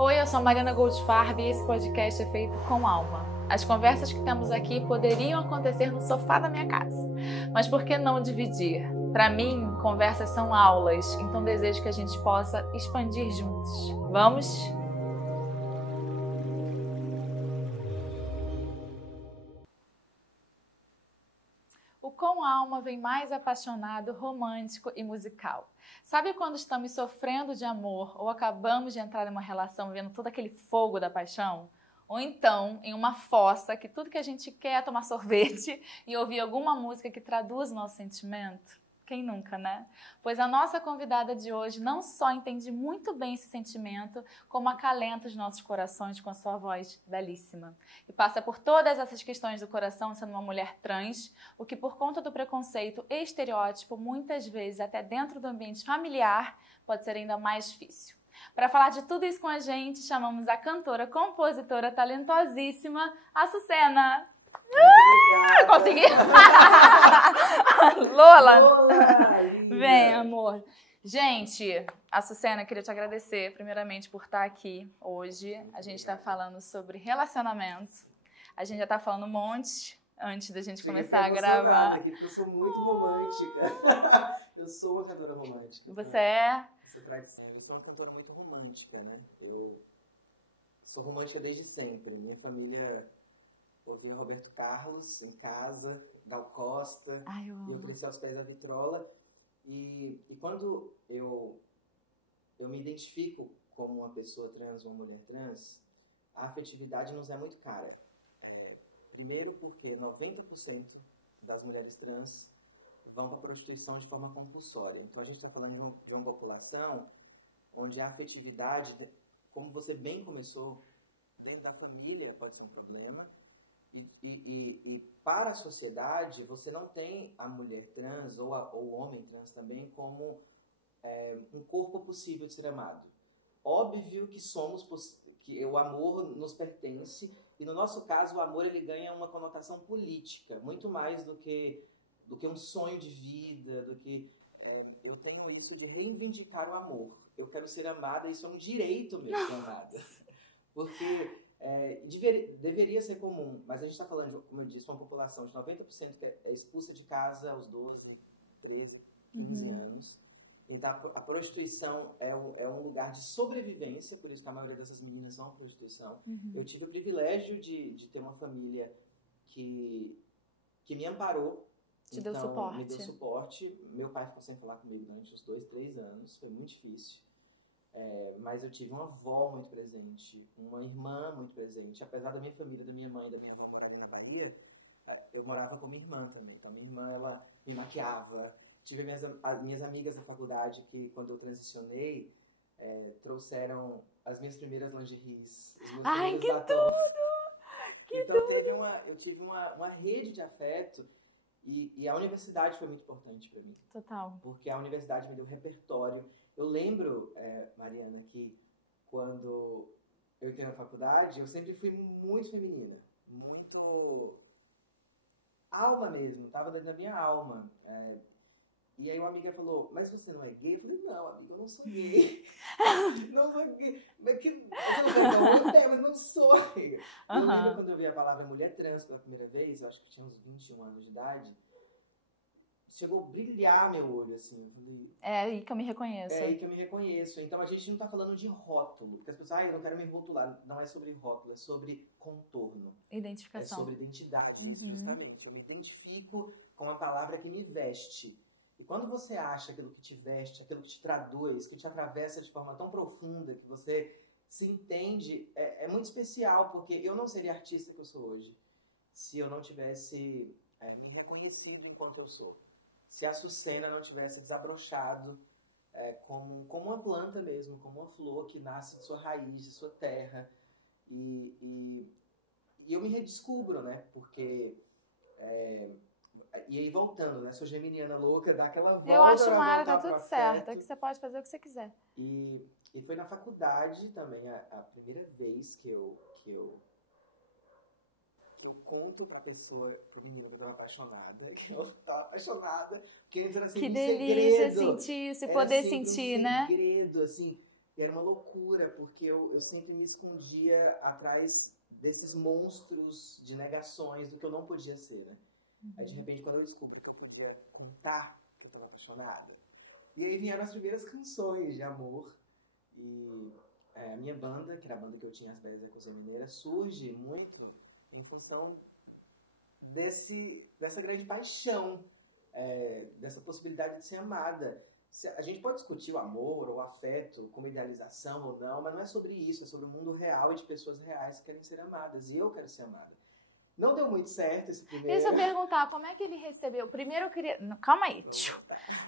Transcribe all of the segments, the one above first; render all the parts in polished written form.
Oi, eu sou a Mariana Goldfarb e esse podcast é feito com alma. As conversas que temos aqui poderiam acontecer no sofá da minha casa, mas por que não dividir? Para mim, conversas são aulas, então desejo que a gente possa expandir juntos. Vamos? O Com Alma vem mais apaixonado, romântico e musical. Sabe quando estamos sofrendo de amor ou acabamos de entrar em uma relação vendo todo aquele fogo da paixão? Ou então, em uma fossa que tudo que a gente quer é tomar sorvete e ouvir alguma música que traduz o nosso sentimento? Quem nunca, né? Pois a nossa convidada de hoje não só entende muito bem esse sentimento, como acalenta os nossos corações com a sua voz belíssima. E passa por todas essas questões do coração sendo uma mulher trans, o que por conta do preconceito e estereótipo, muitas vezes até dentro do ambiente familiar, pode ser ainda mais difícil. Para falar de tudo isso com a gente, chamamos a cantora, compositora, talentosíssima, Açucena. Consegui! Lola! Vem, amor. Gente, Açucena, queria te agradecer primeiramente por estar aqui hoje. A gente está falando sobre relacionamento. A gente já está falando um monte antes da gente começar a gravar. Aqui porque eu sou muito romântica. Eu sou uma cantora romântica. Você é? Essa tradição. Eu sou uma cantora muito romântica, né? Eu sou romântica desde sempre. Minha família ouvia Roberto Carlos em casa, Gal Costa. Ai, e eu cresci aos pés da vitrola. E quando eu me identifico como uma pessoa trans, uma mulher trans, a afetividade nos é muito cara. Primeiro porque 90% das mulheres trans vão para a prostituição de forma compulsória. Então a gente está falando de uma população onde a afetividade, como você bem começou, dentro da família pode ser um problema. E para a sociedade, você não tem a mulher trans ou o homem trans também como um corpo possível de ser amado. Óbvio que que o amor nos pertence, e no nosso caso o amor ele ganha uma conotação política, muito mais do que um sonho de vida, eu tenho isso de reivindicar o amor. Eu quero ser amada, isso é um direito meu ser amada. Porque deveria ser comum, mas a gente está falando, como eu disse, uma população de 90% que é expulsa de casa aos 12, 13, 15 anos. Então a prostituição é um lugar de sobrevivência, por isso que a maioria dessas meninas vão à prostituição. Eu tive o privilégio de ter uma família que me amparou. Te deu suporte. Me deu suporte. Meu pai ficou sem falar comigo durante uns 2, 3 anos, foi muito difícil. Mas eu tive uma avó muito presente, uma irmã muito presente. Apesar da minha família, da minha mãe e da minha avó morarem na Bahia, eu morava com minha irmã também. Então, minha irmã, ela me maquiava. Tive minhas amigas da faculdade que, quando eu transicionei, trouxeram as minhas primeiras lingeries. Ai, que tudo! Então, eu tive uma rede de afeto. E a universidade foi muito importante para mim. Total. Porque a universidade me deu repertório. Eu lembro, Mariana, que quando eu entrei na faculdade, eu sempre fui muito feminina. Muito alma mesmo, estava dentro da minha alma. E aí uma amiga falou, mas você não é gay? Eu falei, não, amiga, eu não sou gay. Não sou gay. Mas não sou. Eu lembro quando eu vi a palavra mulher trans pela primeira vez, eu acho que tinha uns 21 anos de idade, chegou a brilhar meu olho, assim. Eu falei, é aí que eu me reconheço. É aí que eu me reconheço. Então a gente não tá falando de rótulo, porque as pessoas, eu não quero me rotular. Não é sobre rótulo, é sobre contorno. Identificação. É sobre identidade, justamente. Eu me identifico com a palavra que me veste. E quando você acha aquilo que te veste, aquilo que te traduz, que te atravessa de forma tão profunda, que você se entende, é muito especial, porque eu não seria a artista que eu sou hoje se eu não tivesse me reconhecido enquanto eu sou. Se a Açucena não tivesse desabrochado como uma planta mesmo, como uma flor que nasce de sua raiz, de sua terra. E eu me redescubro, né? Porque... E aí voltando, né? Sou geminiana louca, dá aquela volta. Eu acho, Mara, tá tudo certo. É que você pode fazer o que você quiser. E foi na faculdade também a primeira vez que eu conto pra pessoa, pro menino que eu tava apaixonada, que entra assim, que um delícia segredo. sentir, se poder sentir, né? Um segredo, assim. E era uma loucura, porque eu sempre me escondia atrás desses monstros de negações do que eu não podia ser, né? Aí, de repente, quando eu descobri que eu podia contar que eu estava apaixonada, e aí vieram as primeiras canções de amor. E a minha banda, que era a banda que eu tinha, As Belas da Cozinha Mineira, surge muito em função dessa grande paixão, dessa possibilidade de ser amada. A gente pode discutir o amor ou o afeto como idealização ou não, mas não é sobre isso, é sobre o mundo real e de pessoas reais que querem ser amadas. E eu quero ser amada. Não deu muito certo esse primeiro. Deixa eu perguntar, como é que ele recebeu? Primeiro eu queria... Não, calma aí.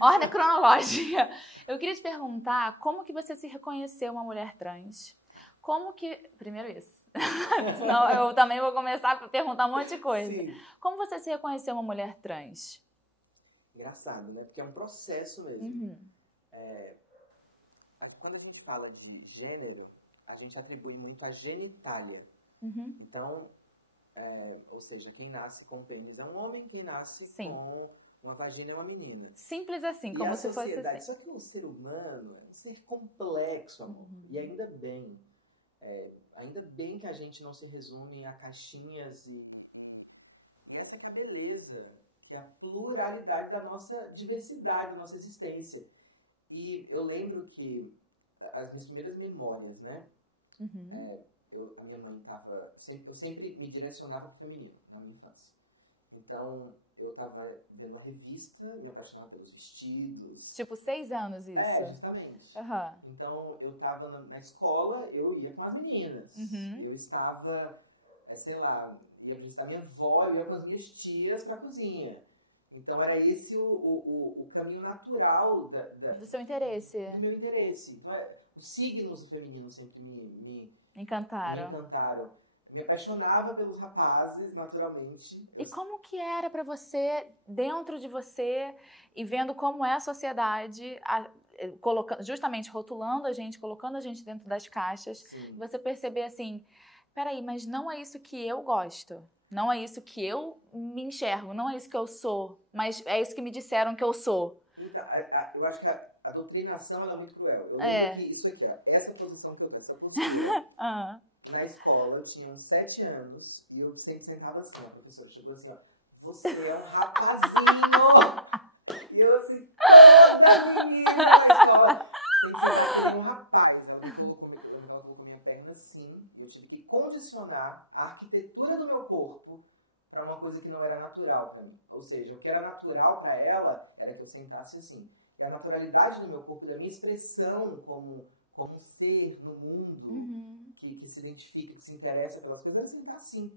Ordem cronológica. Eu queria te perguntar como que você se reconheceu uma mulher trans. Como que... Primeiro isso. Senão eu também vou começar a perguntar um monte de coisa. Sim. Como você se reconheceu uma mulher trans? Engraçado, né? Porque é um processo mesmo. Uhum. Quando a gente fala de gênero, a gente atribui muito a genitália. Uhum. Então, ou seja, quem nasce com pênis é um homem, quem nasce com uma vagina é uma menina. Simples assim, E como a se fosse assim. Só que o ser humano é um ser complexo, amor. E ainda bem. Ainda bem que a gente não se resume a caixinhas e essa que é a beleza, que é a pluralidade da nossa diversidade, da nossa existência. E eu lembro que as minhas primeiras memórias, né? Uhum. A minha mãe eu sempre me direcionava pro feminino na minha infância. Então, eu tava vendo uma revista, me apaixonava pelos vestidos. Tipo, 6 anos isso? Justamente. Uhum. Então, eu tava na escola, eu ia com as meninas. Uhum. Eu estava, sei lá, ia visitar minha avó, eu ia com as minhas tias pra cozinha. Então, era esse o caminho natural do seu interesse. Do meu interesse. Então, os signos do feminino sempre me encantaram. Me apaixonava pelos rapazes, naturalmente. E como que era pra você, dentro de você, e vendo como é a sociedade, justamente rotulando a gente, colocando a gente dentro das caixas, Sim. você perceber assim, peraí, mas não é isso que eu gosto, não é isso que eu me enxergo, não é isso que eu sou, mas é isso que me disseram que eu sou. Então, eu acho que a doutrinação ela é muito cruel. Eu lembro que isso aqui, ó, essa posição que eu tô, essa postura... Na escola, eu tinha uns 7 anos e eu sempre sentava assim, a professora chegou assim, ó, você é um rapazinho! E eu assim, toda menina na escola, tem que ser como um rapaz. Ela colocou minha perna assim, e eu tive que condicionar a arquitetura do meu corpo para uma coisa que não era natural para mim. Ou seja, o que era natural para ela era que eu sentasse assim. E a naturalidade do meu corpo, da minha expressão como um ser no mundo que se identifica, que se interessa pelas coisas, era sentar assim.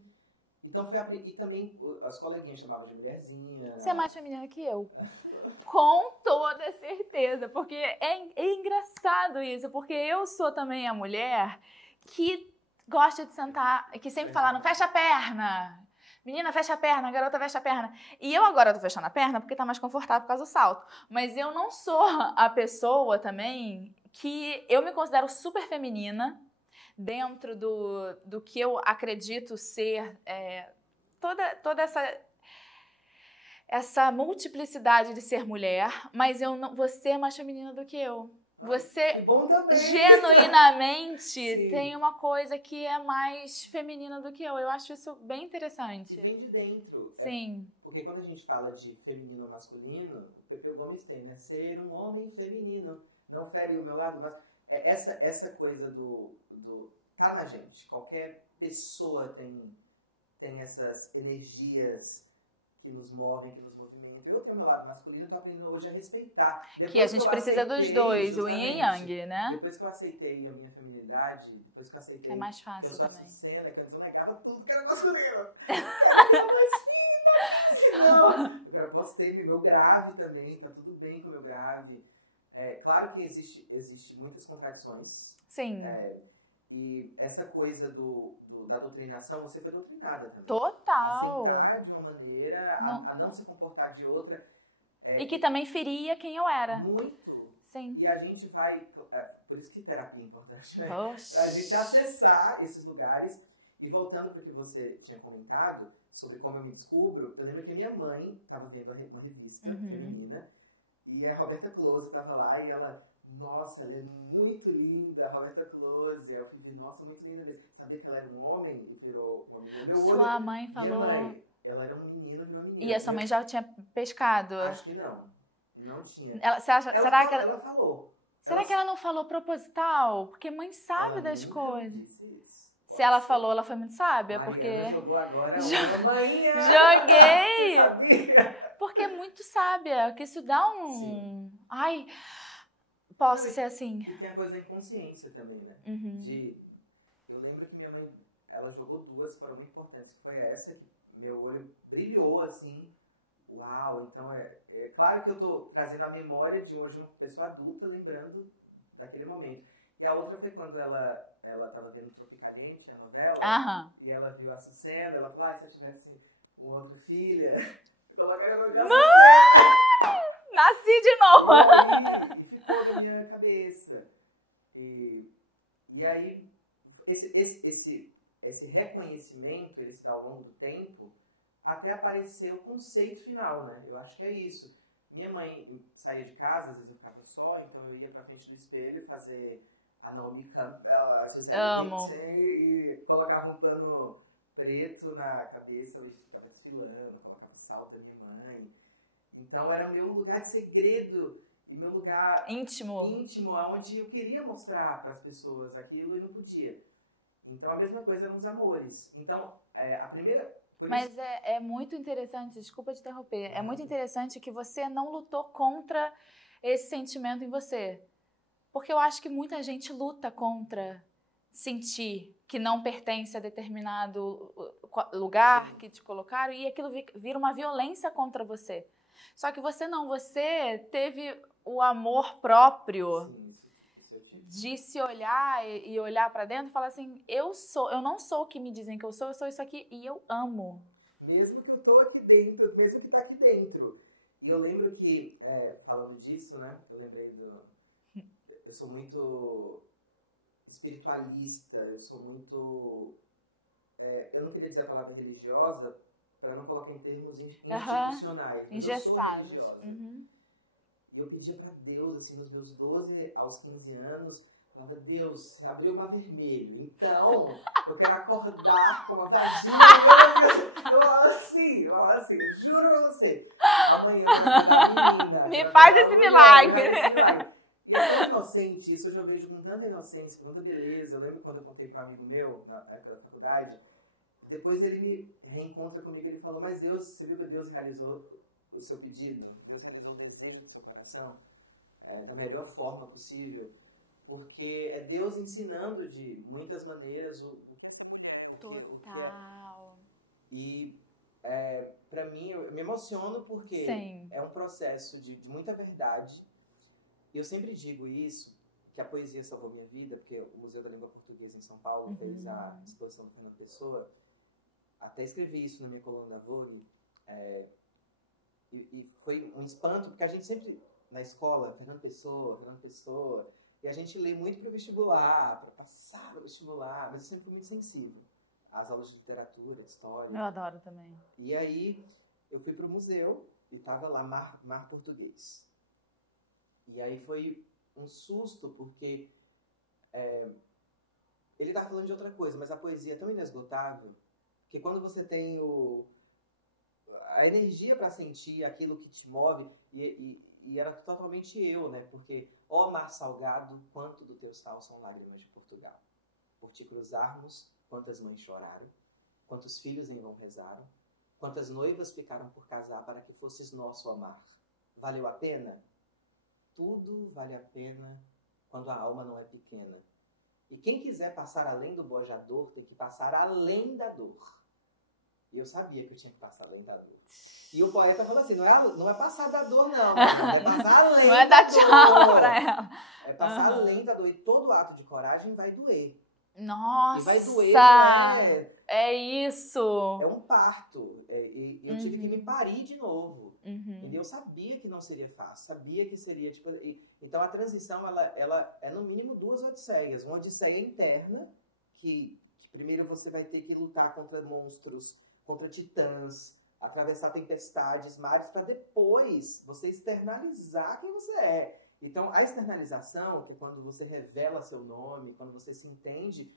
Então e também as coleguinhas chamavam de mulherzinha. Você é mais feminina que eu. Com toda certeza. Porque é engraçado isso. Porque eu sou também a mulher que gosta de sentar, que sempre fala, não fecha a perna. Menina, fecha a perna, garota, fecha a perna. E eu agora tô fechando a perna porque tá mais confortável por causa do salto. Mas eu não sou a pessoa também que eu me considero super feminina dentro do que eu acredito ser toda essa multiplicidade de ser mulher, mas você é mais feminina do que eu. Você que bom também. Genuinamente tem uma coisa que é mais feminina do que eu. Eu acho isso bem interessante. Vem de dentro. Sim. Porque quando a gente fala de feminino ou masculino, o Pepeu Gomes tem, né? Ser um homem feminino. Não fere o meu lado, mas essa coisa do tá na gente. Qualquer pessoa tem essas energias que nos movem, que nos movimentam. Eu tenho o meu lado masculino, tô aprendendo hoje a respeitar. Que a gente precisa dos dois, o yin e yang, né? Depois que eu aceitei a minha feminilidade, depois que eu aceitei é mais fácil que eu sou também. essa cena, que antes eu negava tudo que era masculino. Eu quero mais fino, não. Agora posso ter meu grave também, tá tudo bem com o meu grave. Claro que existe muitas contradições. Sim. E essa coisa da doutrinação, você foi doutrinada também. Total. A sentar de uma maneira, a não se comportar de outra. E que também feria quem eu era. Muito. Sim. E a gente vai... Por isso que terapia é importante, né? Pra gente acessar esses lugares. E voltando para o que você tinha comentado, sobre como eu me descubro, eu lembro que minha mãe estava vendo uma revista feminina, e a Roberta Close estava lá, e ela... Nossa, ela é muito linda, Roberta Close. Eu fui ver, nossa, muito linda mesmo. Sabia que ela era um homem e virou uma menina? Sua mãe falou... Minha mãe, ela era um menino e virou menina. E a sua mãe já tinha pescado? Acho que não. Não tinha. Ela falou. Será que ela não falou proposital? Porque mãe sabe das coisas. Disse isso. Se ela falou, ela foi muito sábia, Mariana porque... jogou agora uma manhã. Joguei! Você sabia? Porque é muito sábia, que isso dá um... Sim. Ai, posso ser assim. E tem a coisa da inconsciência também, né? Uhum. Eu lembro que minha mãe, ela jogou duas que foram muito importantes, que foi essa, que meu olho brilhou, assim. Uau, então é claro que eu tô trazendo a memória de hoje uma pessoa adulta, lembrando daquele momento. E a outra foi quando ela tava vendo Tropicaliente, a novela, e ela viu a Açucena, ela falou, se eu tivesse uma outra filha, eu colocaria o nome de Açucena. Nasci de novo! E ficou na minha cabeça. E aí, esse reconhecimento, ele se dá ao longo do tempo, até aparecer o conceito final, né? Eu acho que é isso. Minha mãe saía de casa, às vezes eu ficava só, então eu ia pra frente do espelho fazer a Naomi Campbell, a Gisele Bündchen, e colocava um pano preto na cabeça, eu ficava desfilando, colocava o salto da minha mãe. Então era o meu lugar de segredo e meu lugar íntimo, onde eu queria mostrar para as pessoas aquilo e não podia. Então a mesma coisa eram os amores. Então a primeira... Mas é muito interessante, desculpa te interromper, é muito interessante que você não lutou contra esse sentimento em você. Porque eu acho que muita gente luta contra sentir que não pertence a determinado lugar que te colocaram e aquilo vira uma violência contra você. Só que você não, você teve o amor próprio. Sim, isso eu tive. De se olhar e olhar pra dentro e falar assim, eu não sou o que me dizem que eu sou isso aqui e eu amo. Mesmo que eu tô aqui dentro, mesmo que tá aqui dentro. E eu lembro que, falando disso, né, eu lembrei eu sou muito espiritualista, eu sou muito... eu não queria dizer a palavra religiosa para não colocar em termos institucionais. Engessados. Eu sou religiosa. E eu pedia para Deus, assim, nos meus 12 aos 15 anos, falava, Deus, você abriu o mar vermelho, então eu quero acordar com uma vagina. Eu falava assim, eu juro pra você, amanhã eu quero virar menina. Me faz esse milagre. E é tão inocente, isso eu já vejo com tanta inocência, com tanta beleza. Eu lembro quando eu contei para um amigo meu, na época da faculdade, depois ele me reencontra comigo e ele falou, mas Deus, você viu que Deus realizou o seu pedido? Deus realizou o desejo do seu coração da melhor forma possível, porque é Deus ensinando de muitas maneiras o Total. E para mim, eu me emociono porque é um processo de muita verdade. E eu sempre digo isso, que a poesia salvou minha vida, porque o Museu da Língua Portuguesa em São Paulo fez a exposição do Fernando Pessoa. Até escrevi isso na minha coluna da Vogue. E foi um espanto, porque a gente sempre, na escola, Fernando Pessoa, e a gente lê muito para o vestibular, para passar no vestibular, mas eu sempre fui muito sensível às aulas de literatura, de história. Eu adoro também. E aí, eu fui para o museu e estava lá, Mar Português. E aí foi um susto, porque ele está falando de outra coisa, mas a poesia é tão inesgotável que quando você tem a energia para sentir aquilo que te move, e era totalmente eu, né? Porque, ó mar salgado, quanto do teu sal são lágrimas de Portugal. Por te cruzarmos, quantas mães choraram, quantos filhos em vão rezaram, quantas noivas ficaram por casar para que fosses nosso amar. Valeu a pena? Tudo vale a pena quando a alma não é pequena. E quem quiser passar além do bojador tem que passar além da dor. E eu sabia que eu tinha que passar além da dor. E o poeta falou assim, não é passar da dor não, é passar além não é da dar tchau pra ela. É passar além da dor. E todo ato de coragem vai doer. Nossa! E vai doer, não é isso! É um parto. E eu tive que me parir de novo. E eu sabia que não seria fácil, sabia que seria tipo... Então a transição, ela é no mínimo 2 odisseias. Uma odisseia interna, que primeiro você vai ter que lutar contra monstros, contra titãs, atravessar tempestades, mares, para depois você externalizar quem você é. Então, a externalização, que é quando você revela seu nome, quando você se entende,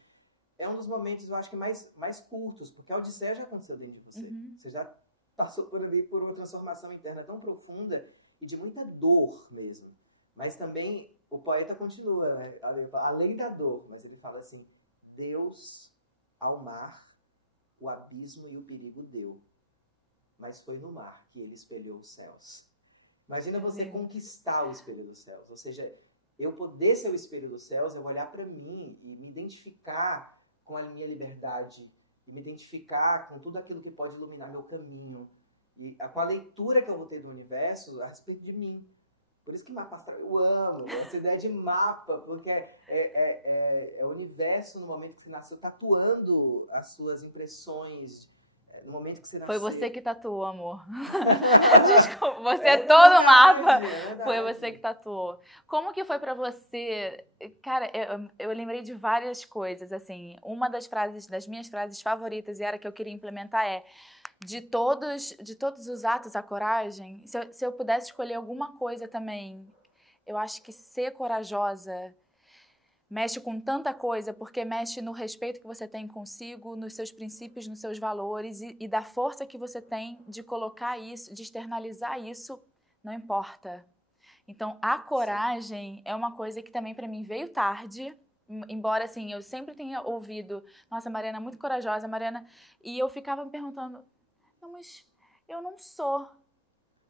é um dos momentos, eu acho que mais curtos, porque a Odisseia já aconteceu dentro de você. Uhum. Você já passou por ali por uma transformação interna tão profunda e de muita dor mesmo. Mas também o poeta continua, né? Além da dor, mas ele fala assim, Deus ao mar, o abismo e o perigo deu, mas foi no mar que ele espelhou os céus. Imagina você conquistar o espelho dos céus, ou seja, eu poder ser o espelho dos céus, eu olhar para mim e me identificar com a minha liberdade, e me identificar com tudo aquilo que pode iluminar meu caminho, e com a leitura que eu vou ter do universo a respeito de mim. Por isso que mapa astral eu amo, essa ideia de mapa, porque é o universo no momento que você nasceu, tatuando as suas impressões, no momento que você nasceu. Foi você que tatuou, amor. Desculpa, você é todo mapa. Foi você que tatuou. Como que foi pra você? Cara, eu lembrei de várias coisas, assim. Uma das minhas frases favoritas, e era que eu queria implementar, de todos os atos, a coragem. Se eu pudesse escolher alguma coisa também, eu acho que ser corajosa mexe com tanta coisa, porque mexe no respeito que você tem consigo, nos seus princípios, nos seus valores e da força que você tem de colocar isso, de externalizar isso, não importa. Então, a coragem é uma coisa que também para mim veio tarde, embora assim, eu sempre tenha ouvido, nossa, Mariana é muito corajosa, Mariana, e eu ficava me perguntando, não, mas eu não sou.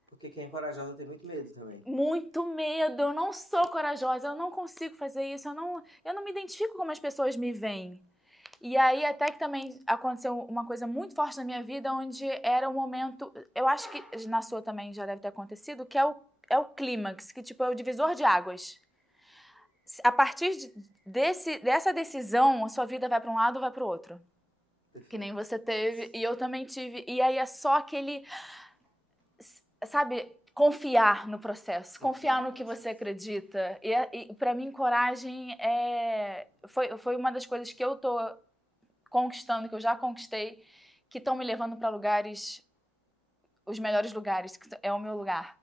Porque quem é corajosa tem muito medo também. Muito medo, eu não sou corajosa, eu não consigo fazer isso, eu não me identifico como as pessoas me veem. E aí até que também aconteceu uma coisa muito forte na minha vida, onde era um momento, eu acho que na sua também já deve ter acontecido, que é o clímax, que tipo é o divisor de águas. A partir dessa decisão, a sua vida vai para um lado ou vai para o outro. Que nem você teve, e eu também tive. E aí é só aquele, sabe, confiar no processo, confiar no que você acredita. E para mim, coragem foi uma das coisas que eu tô conquistando, que eu já conquistei, que estão me levando para lugares, os melhores lugares, que é o meu lugar.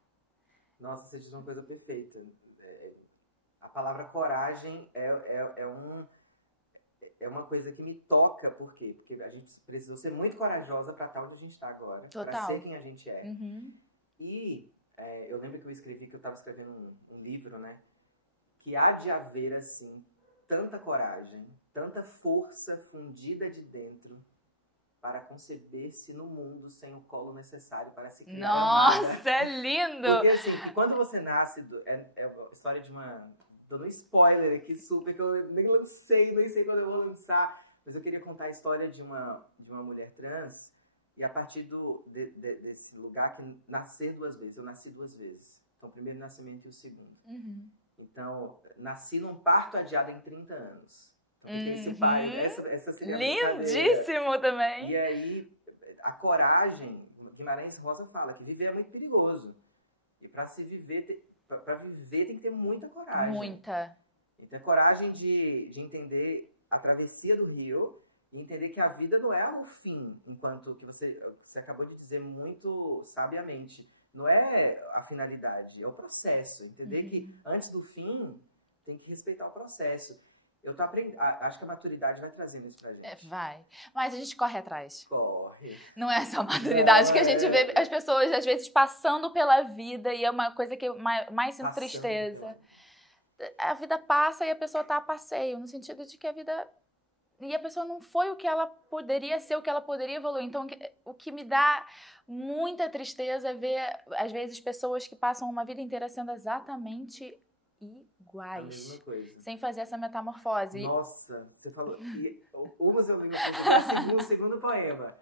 Nossa, você diz uma coisa perfeita. A palavra coragem é uma coisa que me toca, por quê? Porque a gente precisou ser muito corajosa para estar onde a gente está agora, para ser quem a gente é. Uhum. E eu lembro que eu escrevi, que eu estava escrevendo um livro, né? Que há de haver, assim, tanta coragem, tanta força fundida de dentro para conceber-se no mundo sem o colo necessário para se criar. Nossa, é lindo! Porque, assim, quando você nasce, é a história de uma... Dando um spoiler aqui super, que eu nem sei quando eu vou lançar, mas eu queria contar a história de uma mulher trans, e a partir desse lugar que nascer duas vezes, eu nasci duas vezes. Então, o primeiro nascimento e o segundo. Uhum. Então, nasci num parto adiado em 30 anos. Então, esse pai, essa seria a lindíssimo também! E aí, a coragem, Guimarães Rosa fala que viver é muito perigoso. E para se viver... Para viver tem que ter muita coragem. Muita. Então, coragem de entender a travessia do rio e entender que a vida não é o fim, enquanto que você acabou de dizer muito sabiamente. Não é a finalidade, é o processo. Entender que antes do fim tem que respeitar o processo. Eu tô aprendendo, acho que a maturidade vai trazendo isso pra gente. Vai. Mas a gente corre atrás. Corre. Não é só a maturidade que a gente vê as pessoas, às vezes, passando pela vida, e é uma coisa que mais sinto tristeza. A vida passa e a pessoa tá a passeio, no sentido de que a vida... E a pessoa não foi o que ela poderia ser, o que ela poderia evoluir. Então, o que me dá muita tristeza é ver, às vezes, pessoas que passam uma vida inteira sendo exatamente iguais. A mesma coisa. Sem fazer essa metamorfose. Nossa, você falou... O Museu do Iguaçu, o segundo poema,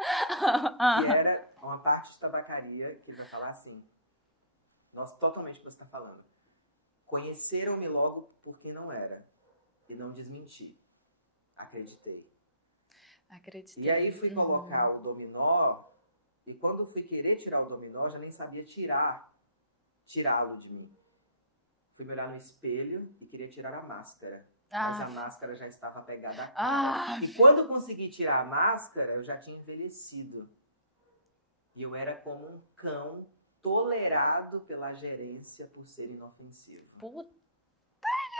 que era uma parte de tabacaria, que vai falar assim, nossa, totalmente o que você está falando. Conheceram-me logo por quem não era, e não desmenti. Acreditei. E aí fui colocar o dominó, e quando fui querer tirar o dominó, já nem sabia tirá-lo de mim. Fui me olhar no espelho e queria tirar a máscara. Mas a máscara já estava pegada à cara. E quando eu consegui tirar a máscara, eu já tinha envelhecido. E eu era como um cão tolerado pela gerência por ser inofensivo. Puta!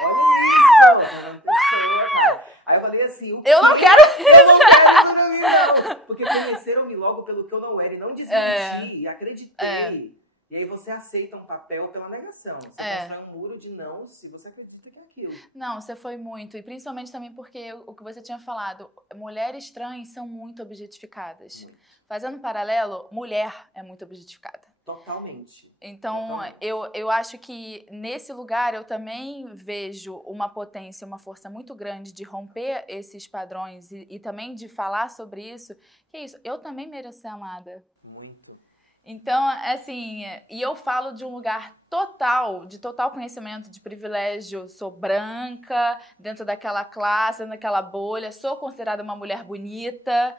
Olha isso! Fernando Pessoa, cara. Aí eu falei assim, eu não quero eu não quero isso, não. Porque conheceram-me logo pelo que eu não era e não desmenti, acreditei. E aí você aceita um papel pela negação. Você constrói um muro de não se você acredita que é aquilo. Não, você foi muito. E principalmente também porque o que você tinha falado, mulheres trans são muito objetificadas. Muito. Fazendo um paralelo, mulher é muito objetificada. Totalmente. Então, eu acho que nesse lugar eu também vejo uma potência, uma força muito grande de romper esses padrões e também de falar sobre isso. Que é isso, eu também mereço ser amada. Muito. Então, assim, e eu falo de um lugar de total conhecimento, de privilégio. Sou branca, dentro daquela classe, dentro daquela bolha, sou considerada uma mulher bonita,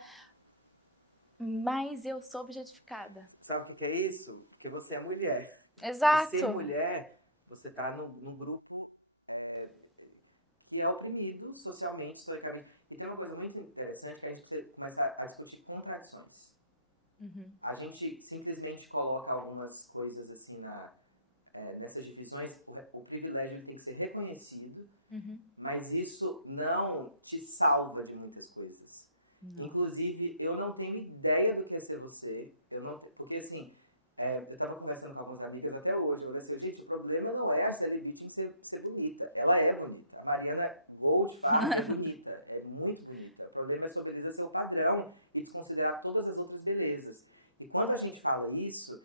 mas eu sou objetificada. Sabe por que é isso? Porque você é mulher. Exato. E ser mulher, você tá num grupo que é oprimido socialmente, historicamente. E tem uma coisa muito interessante que a gente precisa começar a discutir contradições. Uhum. A gente simplesmente coloca algumas coisas assim nessas divisões. O privilégio ele tem que ser reconhecido, mas isso não te salva de muitas coisas. Não. Inclusive, eu não tenho ideia do que é ser você. Porque assim, eu tava conversando com algumas amigas até hoje. Eu falei assim, gente, o problema não é a Gisele Bündchen ser bonita. Ela é bonita. A Mariana Goldfarb é bonita. É muito bonita. O problema é sua beleza ser o padrão e desconsiderar todas as outras belezas. E quando a gente fala isso,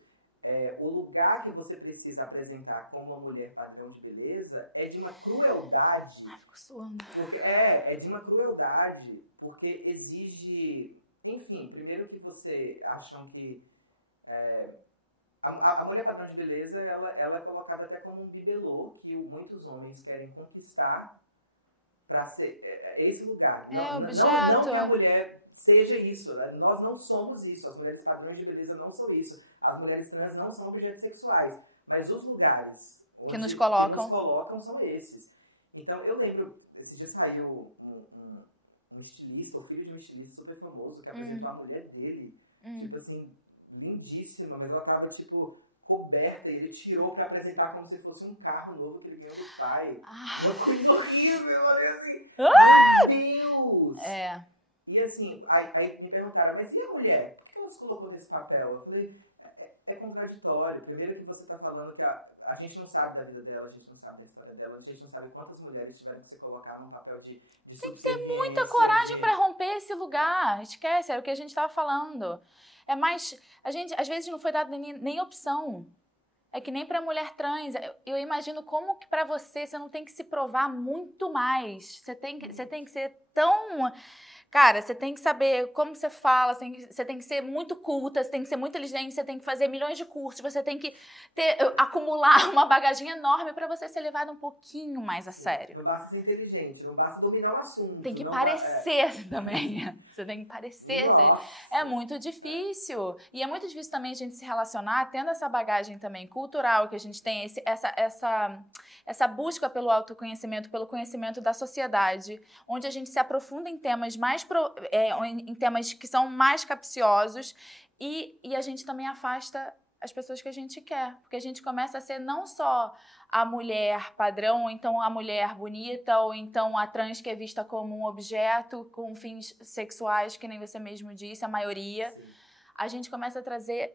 o lugar que você precisa apresentar como uma mulher padrão de beleza é de uma crueldade. Ai, fico suando. Porque, é de uma crueldade, porque exige... Enfim, primeiro que você acham que... A mulher padrão de beleza, ela é colocada até como um bibelô que muitos homens querem conquistar para ser esse lugar. Não que a mulher seja isso, né? Nós não somos isso. As mulheres padrões de beleza não são isso. As mulheres trans não são objetos sexuais. Mas os lugares que nos colocam. Que nos colocam são esses. Então, eu lembro, esse dia saiu um estilista, o filho de um estilista super famoso, que apresentou a mulher dele, tipo assim, lindíssima, mas ela tava, tipo, coberta, e ele tirou pra apresentar como se fosse um carro novo que ele ganhou do pai. Uma coisa horrível, eu falei assim, meu Deus! E assim, aí me perguntaram, mas e a mulher? Por que ela se colocou nesse papel? Eu falei, é contraditório. Primeiro que você tá falando que a gente não sabe da vida dela, a gente não sabe da história dela, a gente não sabe quantas mulheres tiveram que se colocar num papel de subserviência. Tem que ter muita coragem pra romper esse lugar. Esquece, é o que a gente tava falando. É mais, a gente, às vezes não foi dado nem opção. É que nem pra mulher trans. Eu imagino como que pra você não tem que se provar muito mais. Você tem que ser tão... Cara, você tem que saber como você fala, você tem que ser muito culta, você tem que ser muito inteligente, você tem que fazer milhões de cursos, você tem que acumular uma bagagem enorme pra você ser levado um pouquinho mais a sério. Não basta ser inteligente, não basta dominar o assunto. Tem que parecer também. Você tem que parecer. É muito difícil. E é muito difícil também a gente se relacionar tendo essa bagagem também cultural, que a gente tem essa busca pelo autoconhecimento, pelo conhecimento da sociedade, onde a gente se aprofunda em temas em temas que são mais capciosos e a gente também afasta as pessoas que a gente quer, porque a gente começa a ser não só a mulher padrão, ou então a mulher bonita, ou então a trans que é vista como um objeto com fins sexuais, que nem você mesmo disse, a maioria. Sim. A gente começa a trazer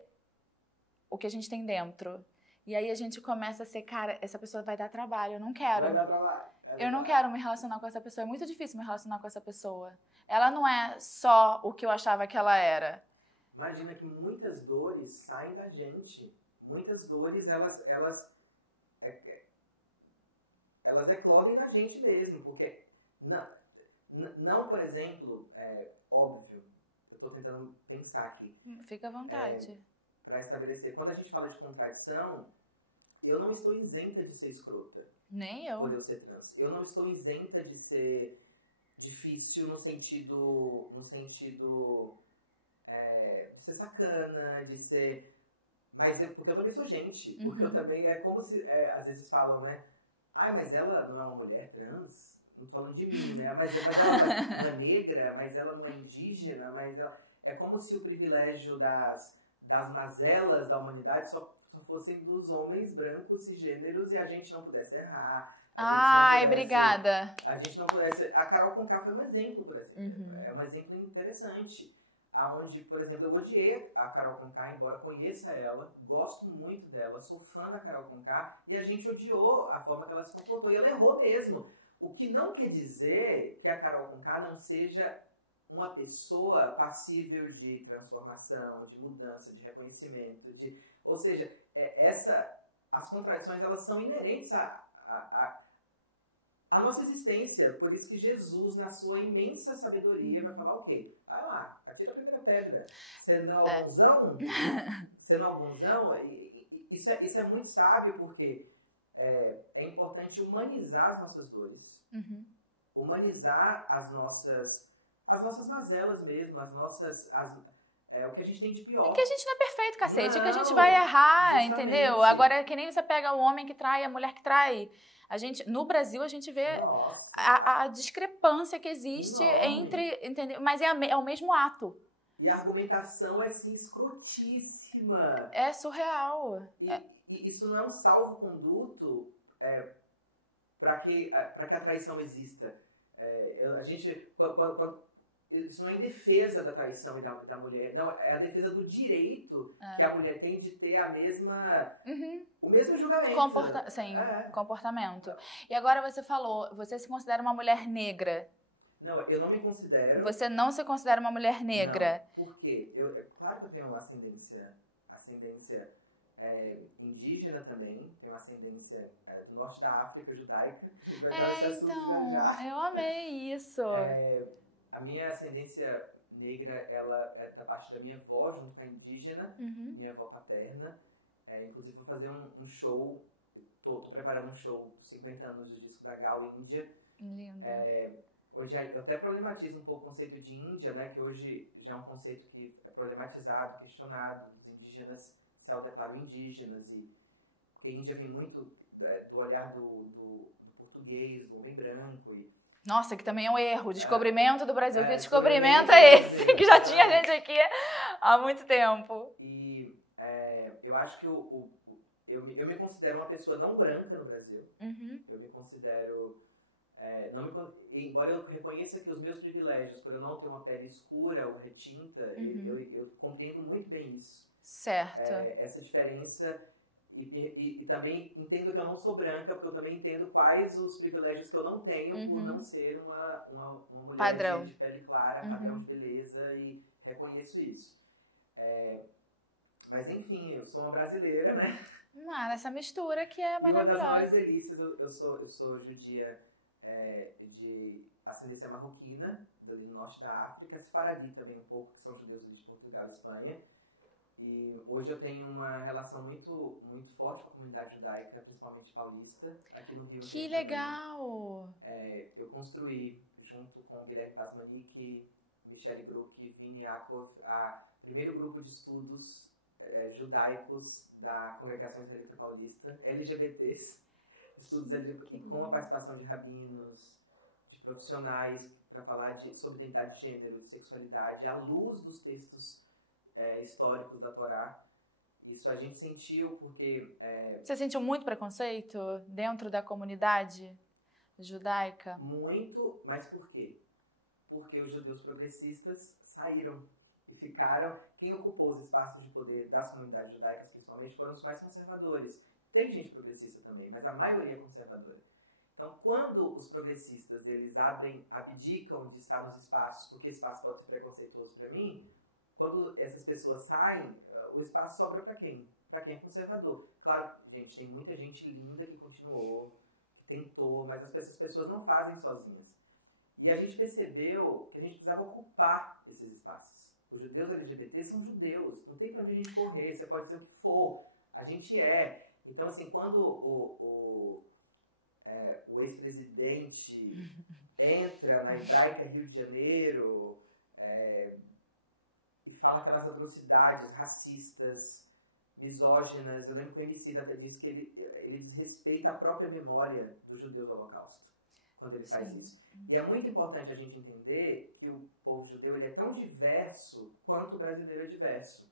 o que a gente tem dentro. E aí a gente começa a ser, cara, essa pessoa vai dar trabalho, eu não quero. Vai dar trabalho. Eu não quero me relacionar com essa pessoa, é muito difícil me relacionar com essa pessoa. Ela não é só o que eu achava que ela era. Imagina que muitas dores saem da gente. Muitas dores, elas eclodem na gente mesmo. Porque, não por exemplo, óbvio, eu estou tentando pensar aqui. Fica à vontade. Para estabelecer. Quando a gente fala de contradição, eu não estou isenta de ser escrota. Nem eu. Por eu ser trans. Eu não estou isenta de ser difícil no sentido de ser sacana, de ser... porque eu também sou gente. Uhum. Porque eu também... É como se... às vezes falam, né? Mas ela não é uma mulher trans? Não tô falando de mim, né? Mas ela não é negra, mas ela não é indígena, mas ela... É como se o privilégio das mazelas da humanidade só fossem dos homens brancos cisgêneros e a gente não pudesse errar, Ai, obrigada. A gente não pudesse... A Carol Conká foi um exemplo, por exemplo. Uhum. É um exemplo interessante. Aonde, por exemplo, eu odiei a Carol Conká, embora conheça ela, gosto muito dela, sou fã da Carol Conká, e a gente odiou a forma que ela se comportou, e ela errou mesmo. O que não quer dizer que a Carol Conká não seja uma pessoa passível de transformação, de mudança, de reconhecimento, ou seja, as contradições, elas são inerentes a nossa existência. Por isso que Jesus, na sua imensa sabedoria, vai falar o quê? Vai lá, atira a primeira pedra. Você não é algunzão? Você não é algunzão? Isso é muito sábio, porque é importante humanizar as nossas dores, humanizar as nossas mazelas mesmo, o que a gente tem de pior. É que a gente não é perfeito, cacete, é que a gente vai errar, justamente. Entendeu? Agora, é que nem você pega o homem que trai, a mulher que trai. No Brasil, a gente vê a discrepância que existe entre, entendeu? Mas é o mesmo ato. E a argumentação é, assim, escrotíssima. É surreal. E isso não é um salvo-conduto para que a traição exista. Isso não é em defesa da traição e da mulher. Não, é a defesa do direito que a mulher tem de ter o mesmo julgamento. Comportamento. E agora você falou, você se considera uma mulher negra. Não, eu não me considero. Você não se considera uma mulher negra? Não, por quê? Claro que eu tenho uma ascendência indígena também, tenho uma ascendência do norte da África, judaica. Então, eu amei isso. A minha ascendência negra, ela é da parte da minha avó, junto com a indígena, minha avó paterna. Inclusive, vou fazer um show, tô preparando um show, 50 anos do disco da Gal Índia. Lindo. Hoje eu até problematizo um pouco o conceito de Índia, né, que hoje já é um conceito que é problematizado, questionado. Os indígenas se autodeclaram indígenas, porque Índia vem muito do olhar do português, do homem branco. Nossa, que também é um erro. O descobrimento do Brasil. Que descobrimento é esse? Que já tinha gente aqui há muito tempo. E eu acho que eu me considero uma pessoa não branca no Brasil. Eu me considero... embora eu reconheça que os meus privilégios, por eu não ter uma pele escura ou retinta, eu compreendo muito bem isso. Certo. Essa diferença... E também entendo que eu não sou branca, porque eu também entendo quais os privilégios que eu não tenho por não ser uma mulher padrão de pele clara, padrão de beleza, e reconheço isso. Mas enfim, eu sou uma brasileira, né? Essa mistura que é maravilhosa. E uma das maiores delícias, eu sou judia de ascendência marroquina, do norte da África, Sefaradi também um pouco, que são judeus de Portugal e Espanha. E hoje eu tenho uma relação muito, muito forte com a comunidade judaica, principalmente paulista, aqui no Rio. Que legal! Eu construí, junto com Guilherme Tasmanic, Michele Gruck, Vini Yakov, o primeiro grupo de estudos judaicos da Congregação Israelita Paulista, LGBTs, estudos com a participação de rabinos, de profissionais, para falar sobre identidade de gênero, de sexualidade, à luz dos textos históricos da Torá. Isso a gente sentiu porque... Você sentiu muito preconceito dentro da comunidade judaica? Muito, mas por quê? Porque os judeus progressistas saíram e ficaram... Quem ocupou os espaços de poder das comunidades judaicas, principalmente, foram os mais conservadores. Tem gente progressista também, mas a maioria é conservadora. Então, quando os progressistas eles abdicam de estar nos espaços, porque esse espaço pode ser preconceituoso para mim... Quando essas pessoas saem, o espaço sobra para quem? Para quem é conservador. Claro, gente, tem muita gente linda que continuou, que tentou, mas essas pessoas não fazem sozinhas. E a gente percebeu que a gente precisava ocupar esses espaços. Os judeus LGBT são judeus, não tem para onde a gente correr, você pode dizer o que for, a gente é. Então, assim, quando o ex-presidente entra na Hebraica Rio de Janeiro... e fala aquelas atrocidades racistas, misóginas. Eu lembro que o Emicida até disse que ele desrespeita a própria memória dos judeus do Holocausto, quando ele faz isso. E é muito importante a gente entender que o povo judeu ele é tão diverso quanto o brasileiro é diverso.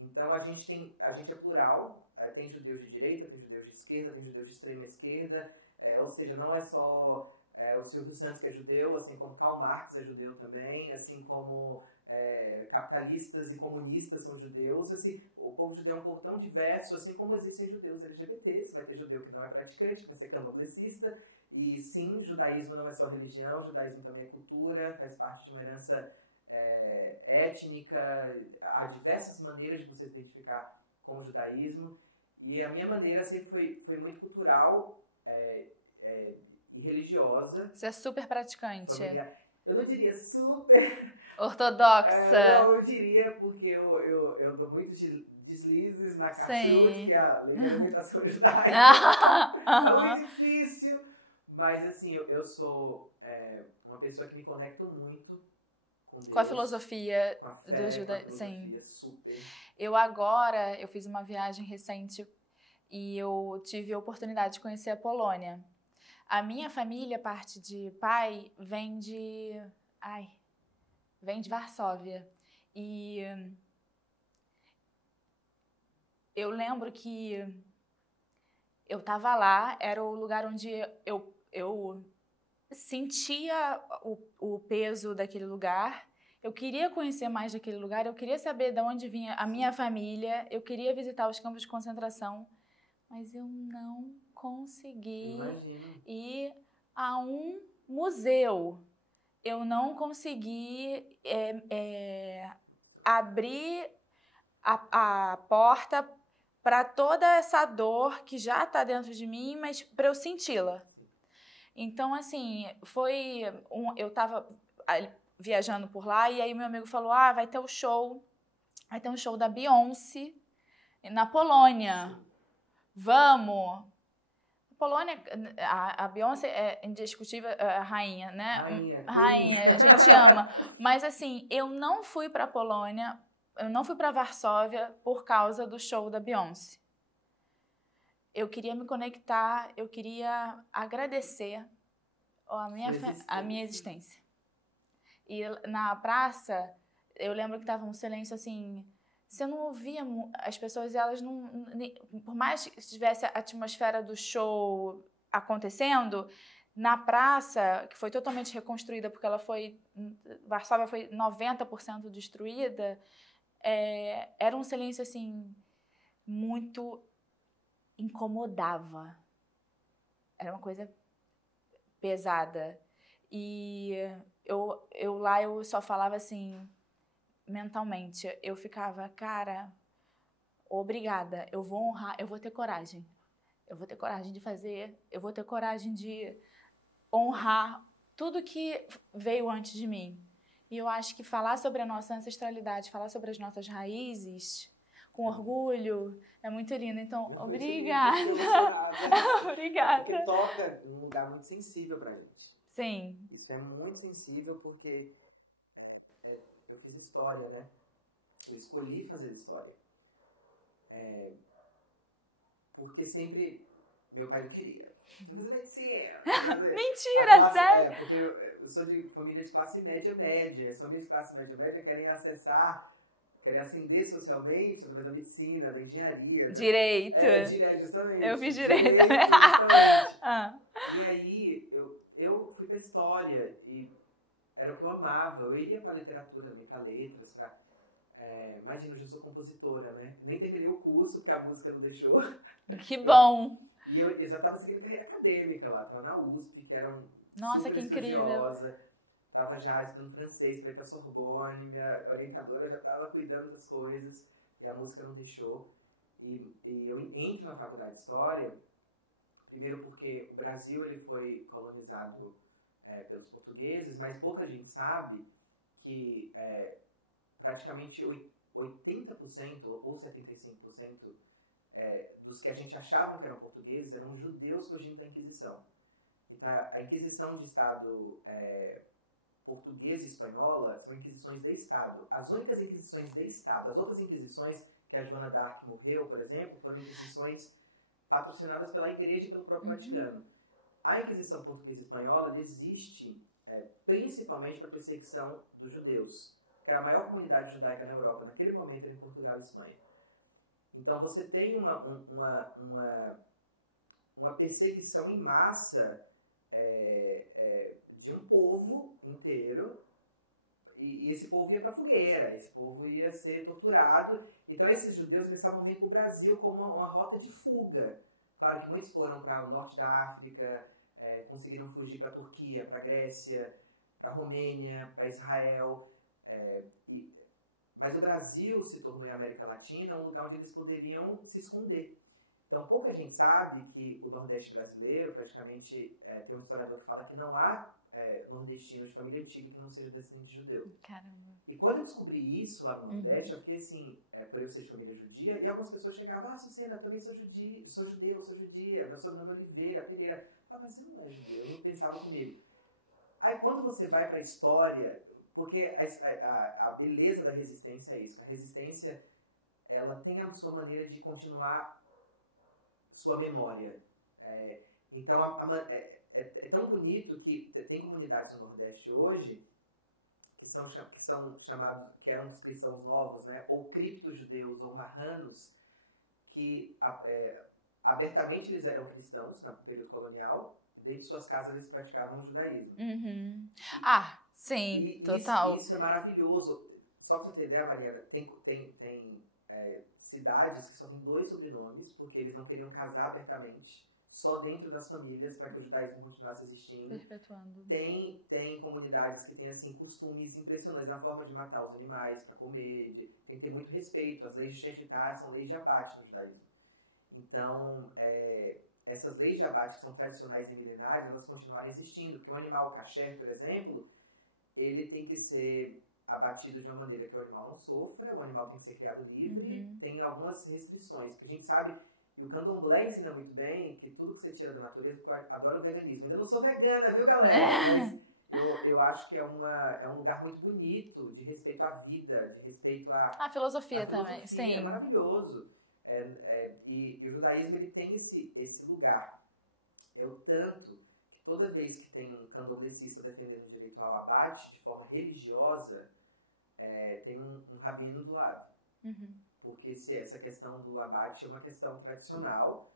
Então a gente é plural, tem judeus de direita, tem judeus de esquerda, tem judeus de extrema esquerda, Ou seja, não é só o Silvio Santos que é judeu, assim como Karl Marx é judeu também, assim como capitalistas e comunistas são judeus. Assim, o povo judeu é um povo tão diverso, assim como existem judeus LGBTs. Vai ter judeu que não é praticante, que vai ser candomblessista. E sim, judaísmo não é só religião, judaísmo também é cultura, faz parte de uma herança étnica. Há diversas maneiras de você se identificar com o judaísmo. E a minha maneira sempre foi muito cultural e religiosa. Você é super praticante. Familiar. Eu não diria super ortodoxa. Não, eu diria, porque eu dou muitos deslizes na kashrut, que é a lei da alimentação judaica. É muito difícil. Mas, assim, eu sou uma pessoa que me conecto muito com Deus. Com a filosofia com a fé, do judaísmo. Com a filosofia, super. Eu fiz uma viagem recente e eu tive a oportunidade de conhecer a Polônia. A minha família, parte de pai, vem de Varsóvia. E eu lembro que eu estava lá, era o lugar onde eu sentia o peso daquele lugar. Eu queria conhecer mais daquele lugar, eu queria saber de onde vinha a minha família, eu queria visitar os campos de concentração, mas eu não consegui ir a um museu. Eu não consegui abrir a porta para toda essa dor que já está dentro de mim, mas para eu senti-la. Então, assim, eu estava viajando por lá e aí meu amigo falou, vai ter um show da Beyoncé na Polônia. Vamos! Polônia, a Beyoncé é indiscutível a rainha, né? Rainha, a gente ama. Mas assim, eu não fui para a Polônia, eu não fui para Varsóvia por causa do show da Beyoncé. Eu queria me conectar, eu queria agradecer a minha existência. E na praça, eu lembro que estava um silêncio assim. Você não ouvia as pessoas, elas não... Por mais que tivesse a atmosfera do show acontecendo, na praça, que foi totalmente reconstruída, porque Varsóvia foi 90% destruída, era um silêncio, assim, muito incomodava. Era uma coisa pesada. E eu só falava assim... mentalmente, eu ficava, cara, obrigada, eu vou honrar, eu vou ter coragem de fazer, eu vou ter coragem de honrar tudo que veio antes de mim. E eu acho que falar sobre a nossa ancestralidade, falar sobre as nossas raízes, com orgulho, é muito lindo. Então, obrigada. Obrigada. Porque toca num lugar muito sensível pra gente. Sim. Isso é muito sensível porque eu fiz história, né? Eu escolhi fazer história. Porque sempre meu pai não queria. Fazer medicina. Mentira, sério? Porque eu sou de família de classe média. As famílias de classe média querem ascender socialmente através da medicina, da engenharia. Direito. Direito, justamente. Eu fiz direito. Justamente. E aí, eu fui pra história e era o que eu amava. Eu iria pra literatura também, pra letras, imagina, eu já sou compositora, né? Nem terminei o curso, porque a música não deixou. Que bom! E eu já tava seguindo carreira acadêmica lá. Tava na USP, que era Nossa, super que incrível! estudiosa. Tava já estudando francês pra ir pra Sorbonne. Minha orientadora já tava cuidando das coisas. E a música não deixou. E eu entro na faculdade de História, primeiro porque o Brasil ele foi colonizado pelos portugueses, mas pouca gente sabe que praticamente 80% ou 75% dos que a gente achava que eram portugueses eram judeus fugindo da Inquisição. Então, a Inquisição de Estado portuguesa e espanhola são inquisições de Estado. As únicas inquisições de Estado, as outras inquisições que a Joana d'Arc morreu, por exemplo, foram inquisições patrocinadas pela Igreja e pelo próprio Vaticano. A Inquisição portuguesa e espanhola existe principalmente para a perseguição dos judeus, que a maior comunidade judaica na Europa naquele momento era em Portugal e Espanha. Então você tem uma uma perseguição em massa de um povo inteiro, e esse povo ia para fogueira, esse povo ia ser torturado. Então esses judeus eles estavam vindo para o Brasil como uma rota de fuga. Claro que muitos foram para o norte da África, conseguiram fugir para a Turquia, para a Grécia, para a Romênia, para Israel. Mas o Brasil se tornou, em América Latina, um lugar onde eles poderiam se esconder. Então, pouca gente sabe que o Nordeste brasileiro, praticamente, tem um historiador que fala que não há nordestino de família antiga que não seja descendente de judeu. Caramba. E quando eu descobri isso lá no Nordeste, eu fiquei assim, por eu ser de família judia, e algumas pessoas chegavam, Sucena, eu também sou judeu, sou judia, meu sobrenome é Oliveira, Pereira. Mas você não é judeu, não pensava comigo. Aí quando você vai para a história, porque a beleza da resistência é isso, a resistência, ela tem a sua maneira de continuar sua memória. Então, é tão bonito que tem comunidades no Nordeste hoje que são chamados, que eram os cristãos novos, né? Ou cripto-judeus ou marranos, que abertamente eles eram cristãos no período colonial, e dentro de suas casas eles praticavam o judaísmo. Uhum. Sim, total. Isso é maravilhoso. Só para você ter ideia, Mariana, tem cidades que só tem 2 sobrenomes, porque eles não queriam casar abertamente, só dentro das famílias, para que o judaísmo continuasse existindo. Perpetuando. Tem comunidades que têm assim, costumes impressionantes, na forma de matar os animais para comer, tem que ter muito respeito. As leis de Shechitá são leis de abate no judaísmo. Então, essas leis de abate que são tradicionais e milenares, elas continuarem existindo, porque um animal kasher, por exemplo, ele tem que ser abatido de uma maneira que o animal não sofra, o animal tem que ser criado livre, tem algumas restrições, porque a gente sabe, e o candomblé ensina muito bem, que tudo que você tira da natureza, porque eu adoro o veganismo. Ainda não sou vegana, viu, galera? Mas eu acho que é um lugar muito bonito, de respeito à vida, de respeito à filosofia também, sim. É maravilhoso. E o judaísmo, ele tem esse lugar. Tanto que toda vez que tem um candomblessista defendendo o direito ao abate, de forma religiosa, tem um rabino do lado. Porque essa questão do abate é uma questão tradicional.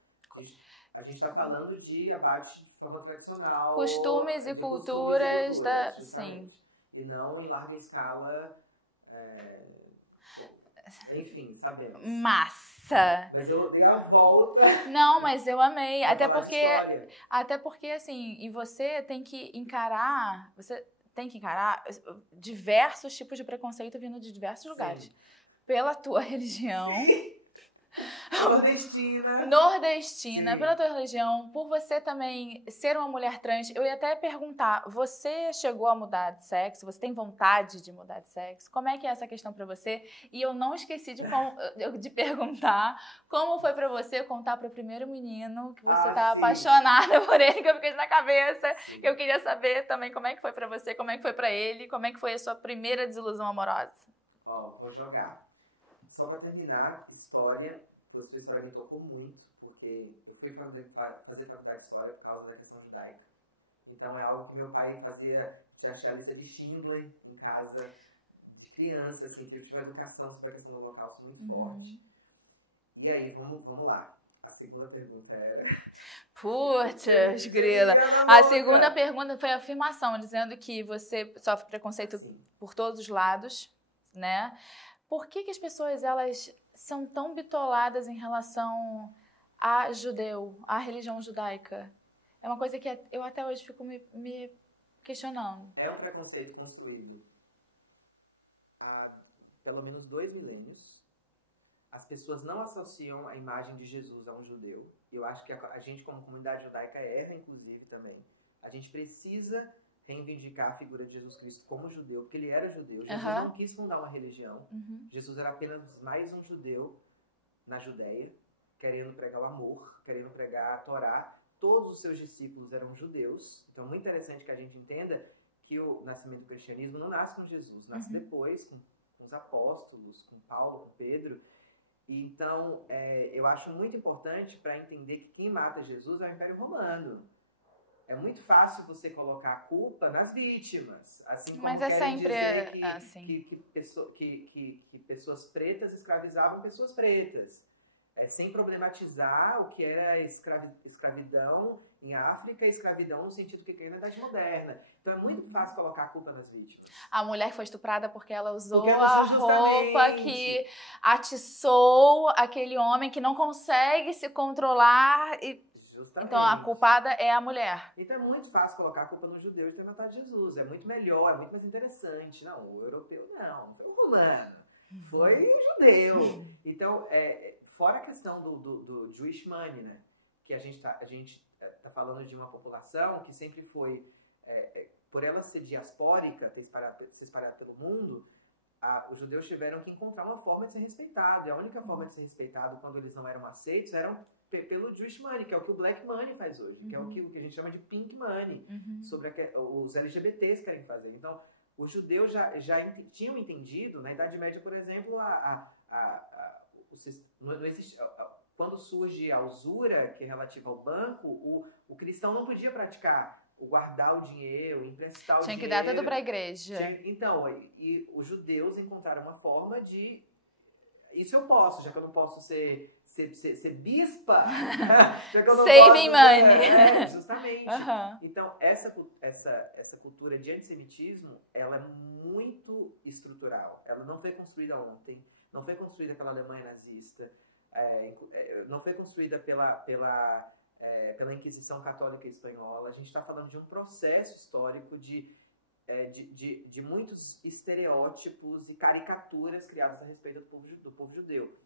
A gente está falando de abate de forma tradicional. Costumes e culturas sim. E não em larga escala. Enfim, sabemos. Massa! Mas eu dei a volta. Não, mas eu amei. Até porque, assim, e você tem que encarar diversos tipos de preconceito vindo de diversos lugares. Pela tua religião. Sim. Nordestina, sim. Pela tua religião, por você também ser uma mulher trans. Eu ia até perguntar, você chegou a mudar de sexo? Você tem vontade de mudar de sexo? Como é que é essa questão pra você? E eu não esqueci de perguntar como foi pra você contar pro primeiro menino que você tá apaixonada por ele, que eu fiquei na cabeça. Sim. Eu queria saber também como é que foi pra você, como é que foi pra ele, como é que foi a sua primeira desilusão amorosa. Vou jogar. Só para terminar, história, a sua história me tocou muito, porque eu fui fazer faculdade de história por causa da questão judaica. Então é algo que meu pai fazia, já tinha a lista de Schindler em casa, de criança, assim, tive uma educação sobre a questão do Holocausto muito forte. E aí, vamos lá. A segunda pergunta era... Putz, grila. A segunda pergunta foi a afirmação, dizendo que você sofre preconceito por todos os lados, né? Por que as pessoas, elas são tão bitoladas em relação a judeu, à religião judaica? É uma coisa que eu até hoje fico me questionando. É um preconceito construído há pelo menos 2 milênios. As pessoas não associam a imagem de Jesus a um judeu. Eu acho que a gente, como comunidade judaica, erra, inclusive, também. A gente precisa reivindicar a figura de Jesus Cristo como judeu, porque ele era judeu. Jesus não quis fundar uma religião. Jesus era apenas mais um judeu na Judéia, querendo pregar o amor, querendo pregar a Torá. Todos os seus discípulos eram judeus. Então é muito interessante que a gente entenda que o nascimento do cristianismo não nasce com Jesus, nasce depois com os apóstolos, com Paulo, com Pedro. E então eu acho muito importante para entender que quem mata Jesus é o Império Romano. É muito fácil você colocar a culpa nas vítimas, assim como mas querem dizer que pessoas pretas escravizavam pessoas pretas. sem problematizar o que era escravidão em África e escravidão no sentido que cai na Idade Moderna. Então é muito fácil colocar a culpa nas vítimas. A mulher que foi estuprada porque ela usou Porque ela a usou roupa justamente. que atiçou aquele homem que não consegue se controlar. Justamente. Então a culpada é a mulher. Então é muito fácil colocar a culpa no judeu de ter matado Jesus. É muito melhor, é muito mais interessante. Não, o europeu não, foi o romano, foi o judeu. Então, fora a questão do Jewish money, né? Que a gente tá falando de uma população que sempre foi, por ela ser diaspórica, ser espalhada pelo mundo, os judeus tiveram que encontrar uma forma de ser respeitado. E a única forma de ser respeitado quando eles não eram aceitos eram pelo Jewish money, que é o que o Black money faz hoje, que é o que a gente chama de pink money, sobre os LGBTs querem fazer. Então, os judeus já tinham entendido, na Idade Média, por exemplo, não existe, quando surge a usura, que é relativa ao banco, o cristão não podia praticar o guardar o dinheiro, o emprestar o dinheiro. Tinha que dar tudo para a igreja. Então, e os judeus encontraram uma forma de... Isso eu posso, já que eu não posso ser bispa. Já que eu não Saving posso, money. justamente. Então, essa cultura de antissemitismo, ela é muito estrutural. Ela não foi construída ontem, não foi construída pela Alemanha nazista, não foi construída pela Inquisição Católica Espanhola. A gente está falando de um processo histórico de muitos estereótipos e caricaturas criadas a respeito do povo judeu.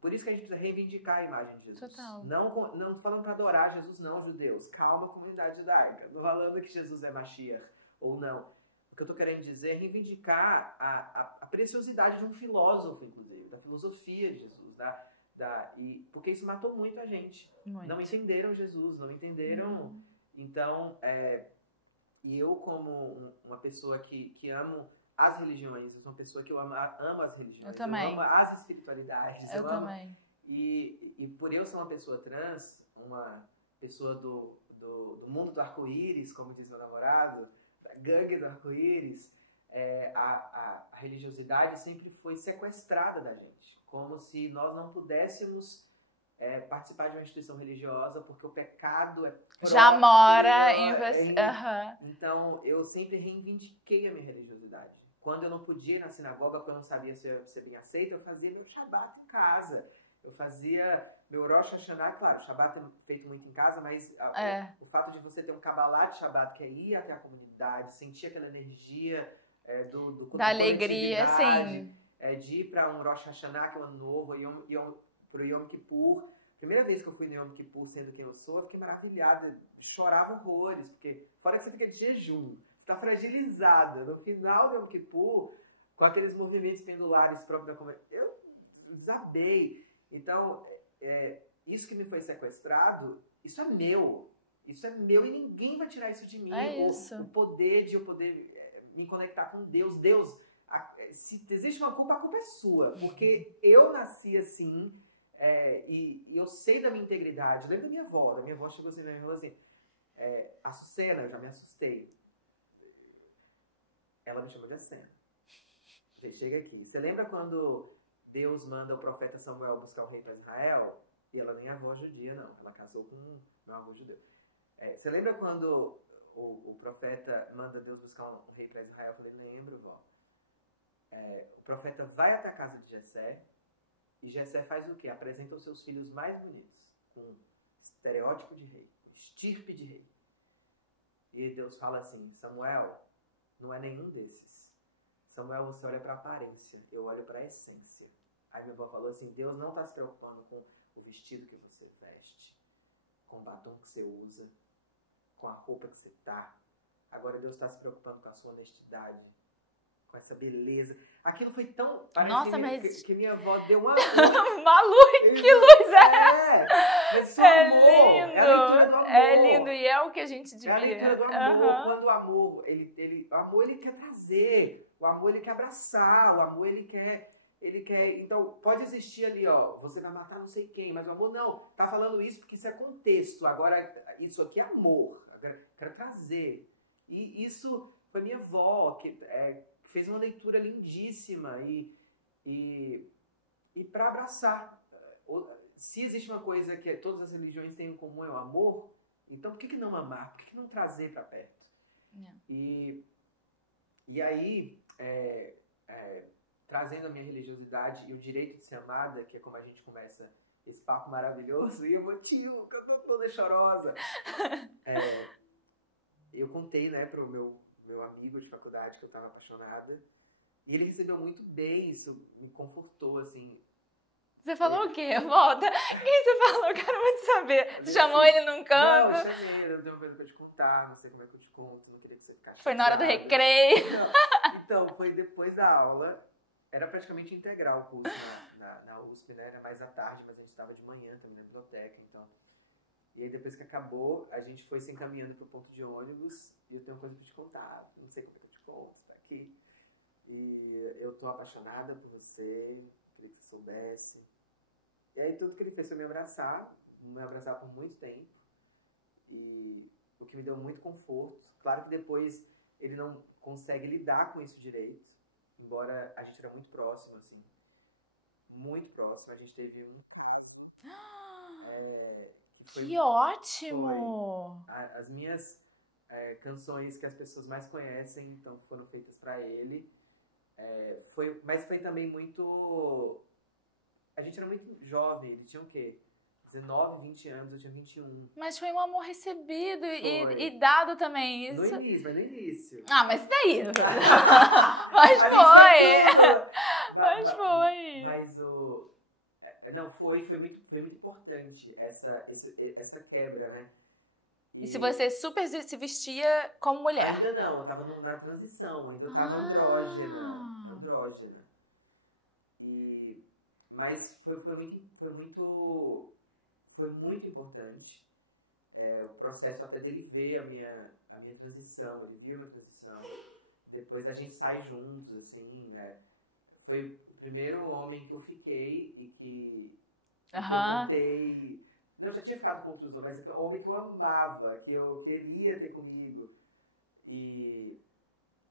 Por isso que a gente precisa reivindicar a imagem de Jesus. Total. Não falando para adorar Jesus, não, judeus. Calma, comunidade judaica. Não falando que Jesus é Mashiach ou não. O que eu estou querendo dizer é reivindicar a preciosidade de um filósofo, inclusive, da filosofia de Jesus, porque isso matou muita gente. Muito. Não entenderam Jesus, não entenderam. Então, e eu, como uma pessoa que amo as religiões, eu sou uma pessoa que amo as religiões. Eu também. Eu amo as espiritualidades. Eu também. E por eu ser uma pessoa trans, uma pessoa do mundo do arco-íris, como diz meu namorado, da gangue do arco-íris, a religiosidade sempre foi sequestrada da gente. Como se nós não pudéssemos participar de uma instituição religiosa, porque o pecado já mora em você. Então, eu sempre reivindiquei a minha religiosidade. Quando eu não podia ir na sinagoga, porque eu não sabia se eu ia ser bem aceito, eu fazia meu Shabat em casa. Eu fazia meu Rosh Hashanah, claro, o Shabat é feito muito em casa, mas o fato de você ter um Kabbalah de Shabat, que é ir até a comunidade, sentir aquela energia da alegria, sim. De ir para um Rosh Hashanah, que é o ano novo, para o Yom Kippur. Primeira vez que eu fui no Yom Kippur, sendo quem eu sou, eu fiquei maravilhada, chorava horrores, porque fora que você fica de jejum, você está fragilizada. No final do Yom Kippur, com aqueles movimentos pendulares próprios da comunidade, eu desabei. Então, isso que me foi sequestrado, isso é meu e ninguém vai tirar isso de mim. O poder de eu poder me conectar com Deus. Se existe uma culpa, a culpa é sua, porque eu nasci assim. E eu sei da minha integridade. Eu lembro da minha avó chegou assim e falou assim, Açucena, eu já me assustei. Ela me chamou de Açucena. Chega aqui. Você lembra quando Deus manda o profeta Samuel buscar um rei para Israel? E ela nem é avó judia, não. Ela casou com um avô judeu. Você lembra quando o profeta manda Deus buscar um rei para Israel? Eu falei, lembro, vó. O profeta vai até a casa de Jessé. E Jessé faz o quê? Apresenta os seus filhos mais bonitos, com estereótipo de rei, com estirpe de rei. E Deus fala assim, Samuel, não é nenhum desses. Samuel, você olha para a aparência, eu olho para a essência. Aí minha avó falou assim, Deus não está se preocupando com o vestido que você veste, com o batom que você usa, com a roupa que você tá. Agora Deus está se preocupando com a sua honestidade, com essa beleza. Aquilo foi tão... Parece que minha avó deu uma luz. Maluco, que luz Mas é lindo. É a leitura do amor. É lindo e é o que a gente devia. É a leitura do amor. Quando o amor, o amor ele quer trazer. O amor ele quer abraçar. O amor ele quer... Então, pode existir ali, você vai matar não sei quem, mas o amor não. Tá falando isso porque isso é contexto. Agora, isso aqui é amor. Agora, quero trazer. E isso foi minha avó, que fez uma leitura lindíssima e para abraçar. se existe uma coisa que todas as religiões têm em comum é o amor, então por que não amar? Por que não trazer para perto? E aí, trazendo a minha religiosidade e o direito de ser amada, que é como a gente começa esse papo maravilhoso e emotivo, que eu tô toda chorosa. Eu contei, né, pro meu amigo de faculdade que eu tava apaixonada. E ele recebeu muito bem, isso me confortou, assim. Você falou o quê? Volta. O que você falou? Eu quero muito saber. Você chamou ele num canto? Não, eu chamei ele, eu tenho uma coisa pra te contar, não sei como é que eu te conto, não queria que você ficasse Foi na hora do chateada. recreio. Então, foi depois da aula, era praticamente integral o curso na USP, né? Era mais à tarde, mas a gente estava de manhã também na biblioteca, então. E aí depois que acabou, a gente foi se encaminhando pro ponto de ônibus, e eu tenho uma coisa pra te contar, não sei como é que eu te conto, você tá aqui. E eu tô apaixonada por você, queria que você soubesse. E aí tudo que ele fez foi me abraçar por muito tempo. E o que me deu muito conforto. Claro que depois ele não consegue lidar com isso direito, embora a gente era muito próximo, assim. Muito próximo. A gente teve um... Que ótimo! As minhas canções que as pessoas mais conhecem, então foram feitas pra ele. Mas foi também muito... A gente era muito jovem, ele tinha o quê? 19, 20 anos, eu tinha 21. Mas foi um amor recebido e dado também, isso. No início. Ah, mas daí? Mas foi! Mas foi! Mas o... Não, foi muito importante essa quebra, né? E se você super se vestia como mulher? Ainda não, eu tava na transição, ainda eu tava andrógena. Mas foi muito importante o processo até dele ver a minha transição, ele viu a minha transição. Depois a gente sai juntos, assim, foi o primeiro homem que eu fiquei e que eu contei. Não, eu já tinha ficado com outros homens, mas é um homem que eu amava, que eu queria ter comigo. E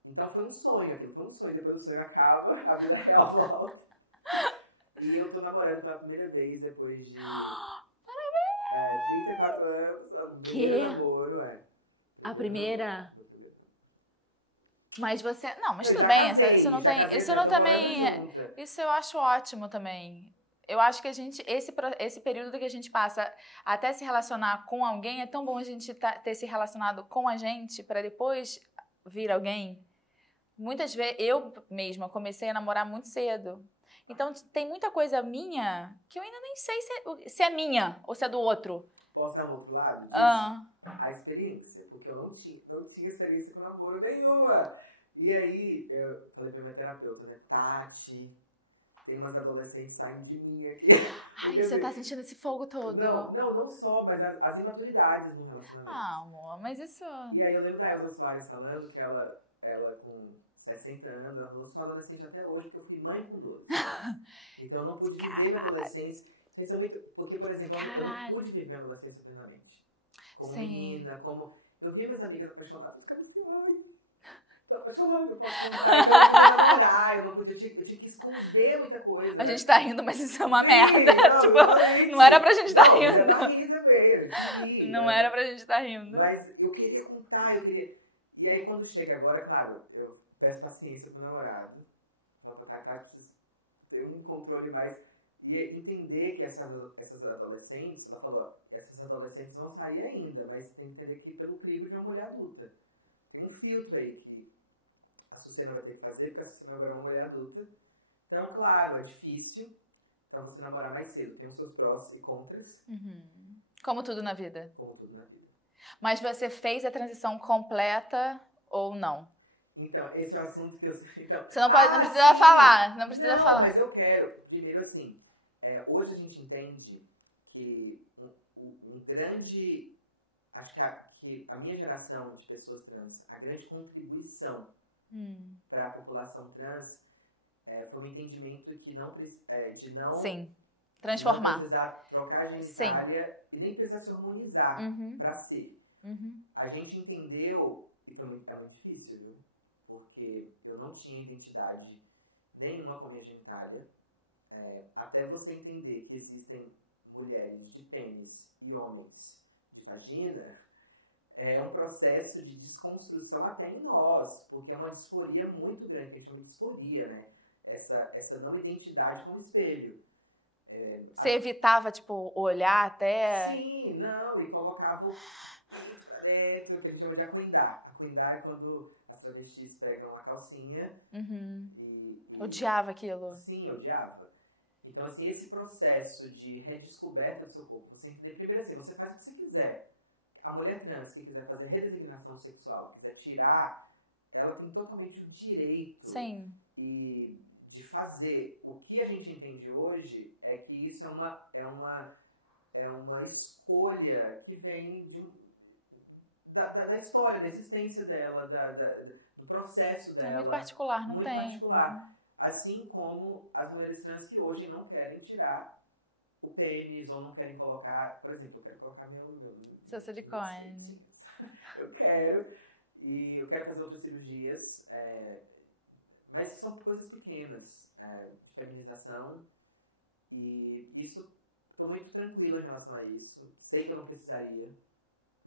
então foi um sonho, aquilo foi um sonho. Depois do sonho acaba, a vida real volta. E eu tô namorando pela primeira vez depois de 34 anos. O primeiro namoro, A primeira? Mas você... Não, mas eu tudo bem. Casei, isso não tem... casei, isso não também... junta. Isso eu acho ótimo também. Eu acho que a gente... Esse período que a gente passa até se relacionar com alguém, é tão bom a gente ter se relacionado com a gente pra depois vir alguém. Muitas vezes... Eu mesma comecei a namorar muito cedo. Então, tem muita coisa minha que eu ainda nem sei se é minha ou se é do outro. Posso dar um outro lado disso? A experiência. Porque eu não tinha experiência com namoro nenhuma. E aí, eu falei pra minha terapeuta, né? Tati, tem umas adolescentes saindo de mim aqui. Ai, você tá sentindo esse fogo todo. Não só, mas as imaturidades no relacionamento. Ah, amor, mas isso... E aí eu lembro da Elza Soares falando que ela com 60 anos, ela falou, sou adolescente até hoje porque eu fui mãe com 12. Então eu não pude viver minha adolescência. Isso é muito... Porque, por exemplo, eu não pude viver minha adolescência plenamente. Como menina, como... Eu via minhas amigas apaixonadas, eu ficava assim, ai, tô apaixonada, eu posso contar. Então eu não podia namorar, eu tinha que esconder muita coisa. A gente tá rindo, mas isso é uma merda. Não, tipo, não era pra gente estar rindo. Eu tava rindo também, não era pra gente estar rindo. Mas eu queria contar, E aí quando chega agora, claro, eu peço paciência pro meu namorado. Pra preciso ter um controle mais. E entender que essas adolescentes, ela falou, essas adolescentes vão sair ainda, mas tem que entender que pelo crivo de uma mulher adulta. Tem um filtro aí que a Sucena vai ter que fazer, porque a Sucena agora é uma mulher adulta. Então, claro, é difícil. Então, você namorar mais cedo tem os seus prós e contras. Uhum. Como tudo na vida. Como tudo na vida. Mas você fez a transição completa ou não? Então, esse é o assunto que eu... Então, você não precisa falar. Não precisa falar. Mas eu quero. Primeiro, assim, hoje a gente entende que um grande... Acho que a minha geração de pessoas trans, a grande contribuição para a população trans foi um entendimento que de não... Sim, transformar. Não precisar trocar a genitália e nem precisar se harmonizar para ser. A gente entendeu, e é muito difícil, viu? Porque eu não tinha identidade nenhuma com a minha genitália. Até você entender que existem mulheres de pênis e homens de vagina é um processo de desconstrução até em nós, porque é uma disforia muito grande, que a gente chama de disforia, né? Essa não identidade com o espelho. Você evitava, tipo, olhar até... Sim, não, e colocava o pinto pra dentro, que a gente chama de acuindar. Acuindar é quando as travestis pegam a calcinha e... Odiava aquilo. Sim, odiava. Então, assim, esse processo de redescoberta do seu corpo, você entender, primeiro assim, você faz o que você quiser. A mulher trans que quiser fazer redesignação sexual, quiser tirar, ela tem totalmente o direito e de fazer. O que a gente entende hoje é que isso é uma escolha que vem da história, da existência dela, do processo dela. É muito particular, não muito tem. particular. Assim como as mulheres trans que hoje não querem tirar o pênis ou não querem colocar, por exemplo, eu quero colocar seu silicone. Eu quero fazer outras cirurgias, mas são coisas pequenas, de feminização, e isso, estou muito tranquila em relação a isso. Sei que eu não precisaria,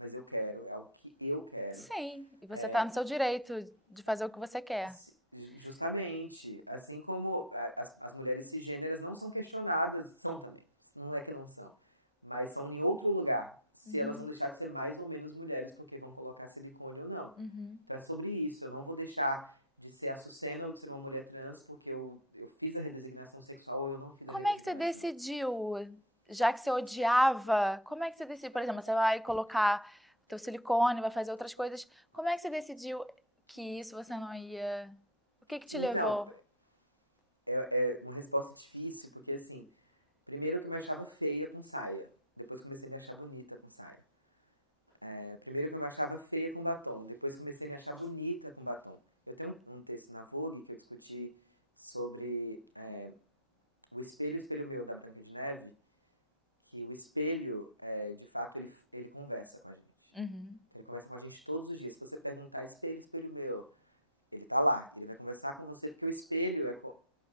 mas eu quero, é o que eu quero. Sim, e você está no seu direito de fazer o que você quer. Justamente, assim como as mulheres cisgêneras não são questionadas, são também, não é que não são, mas são em outro lugar, se elas vão deixar de ser mais ou menos mulheres porque vão colocar silicone ou não. Então é sobre isso, eu não vou deixar de ser a Sucena ou de ser uma mulher trans porque eu fiz a redesignação sexual ou eu não fiz. Como é que você decidiu, já que você odiava, como é que você decidiu, por exemplo, você vai colocar o teu silicone, vai fazer outras coisas, como é que você decidiu que isso você não ia... O que te levou? É uma resposta difícil, porque assim, primeiro que eu me achava feia com saia, depois comecei a me achar bonita com saia. Primeiro que eu me achava feia com batom, depois comecei a me achar bonita com batom. Eu tenho um texto na Vogue que eu discuti sobre o espelho meu da Branca de Neve, que o espelho, de fato, ele conversa com a gente. Ele conversa com a gente todos os dias. Se você perguntar, espelho meu, ele tá lá. Ele vai conversar com você, porque o espelho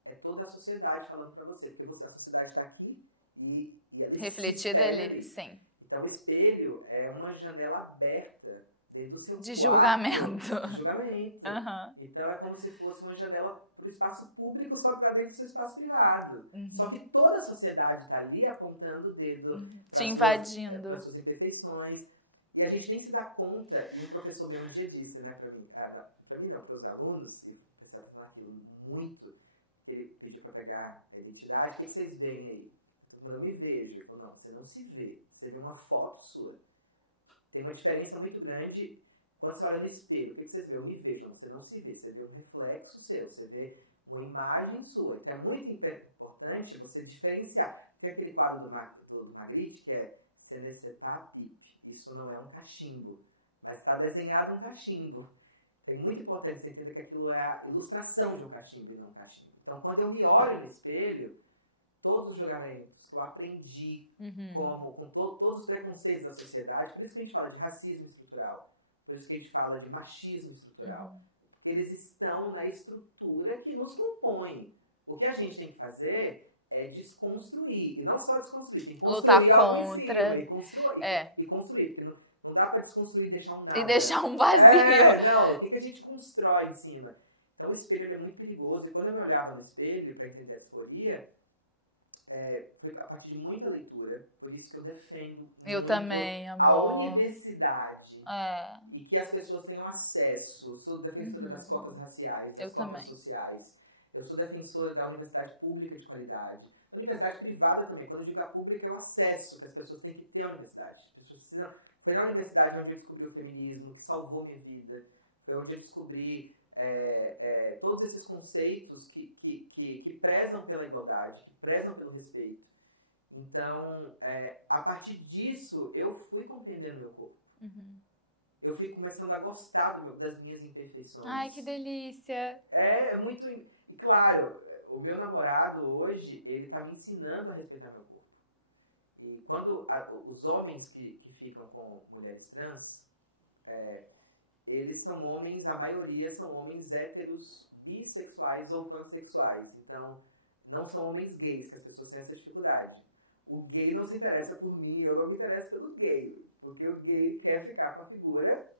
é toda a sociedade falando pra você. Porque a sociedade tá aqui e ela refletida ali, sim. Então o espelho é uma janela aberta dentro do seu quarto. De julgamento. De julgamento. Então é como se fosse uma janela pro espaço público só pra dentro do seu espaço privado. Só que toda a sociedade tá ali apontando o dedo. Te invadindo. Para suas imperfeições. E a gente nem se dá conta, e um professor meu um dia disse, né, pra mim não, para os alunos, e o pessoal fazendo aquilo muito, que ele pediu para pegar a identidade, o que vocês veem aí? Todo mundo, eu me vejo. Ele falou, não, você não se vê, você vê uma foto sua. Tem uma diferença muito grande quando você olha no espelho, o que vocês veem? Eu me vejo, não, você não se vê, você vê um reflexo seu, você vê uma imagem sua, que é muito importante você diferenciar. Porque aquele quadro do Magritte, que é Ce ne sais pas pipe. Isso não é um cachimbo, mas está desenhado um cachimbo. É muito importante você entender que aquilo é a ilustração de um cachimbo e não um cachimbo. Então, quando eu me olho no espelho, todos os julgamentos que eu aprendi, com todos os preconceitos da sociedade, por isso que a gente fala de racismo estrutural, por isso que a gente fala de machismo estrutural, porque eles estão na estrutura que nos compõe. O que a gente tem que fazer é desconstruir, e não só desconstruir, tem que construir algo em cima, e construir, porque não dá pra desconstruir e deixar um nada. E deixar um vazio. Não, o que a gente constrói em cima? Então o espelho ele é muito perigoso, e quando eu me olhava no espelho para entender a disforia, foi a partir de muita leitura, por isso que eu defendo muito também, amor. A universidade, e que as pessoas tenham acesso. Eu sou defensora das cotas raciais, das cotas sociais. Eu sou defensora da universidade pública de qualidade. Da universidade privada também. Quando eu digo a pública, é o acesso que as pessoas têm que ter à universidade. As pessoas precisam... Foi na universidade onde eu descobri o feminismo, que salvou minha vida. Foi onde eu descobri todos esses conceitos que prezam pela igualdade, que prezam pelo respeito. Então, a partir disso, eu fui compreendendo meu corpo. Eu fui começando a gostar das minhas imperfeições. Ai, que delícia! É muito... E claro, o meu namorado hoje, ele tá me ensinando a respeitar meu corpo. E quando os homens que ficam com mulheres trans, eles são homens, a maioria são homens héteros, bissexuais ou pansexuais. Então, não são homens gays, que as pessoas têm essa dificuldade. O gay não se interessa por mim, eu não me interesso pelo gay. Porque o gay quer ficar com a figura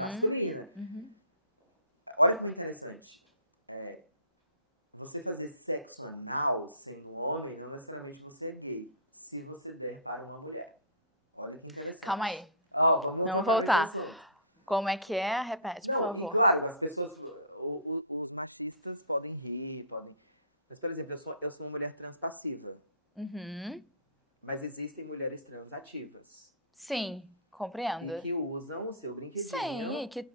masculina. Olha como é interessante. Você fazer sexo anal sendo um homem, não necessariamente você é gay. Se você der para uma mulher. Olha que interessante. Calma aí. Vamos voltar. Como é que é? Repete, por favor. E claro, as pessoas... Os podem rir, podem... Mas, por exemplo, eu sou uma mulher trans passiva. Mas existem mulheres trans ativas. Sim, compreendo. E que usam o seu brinquedinho. Sim, que...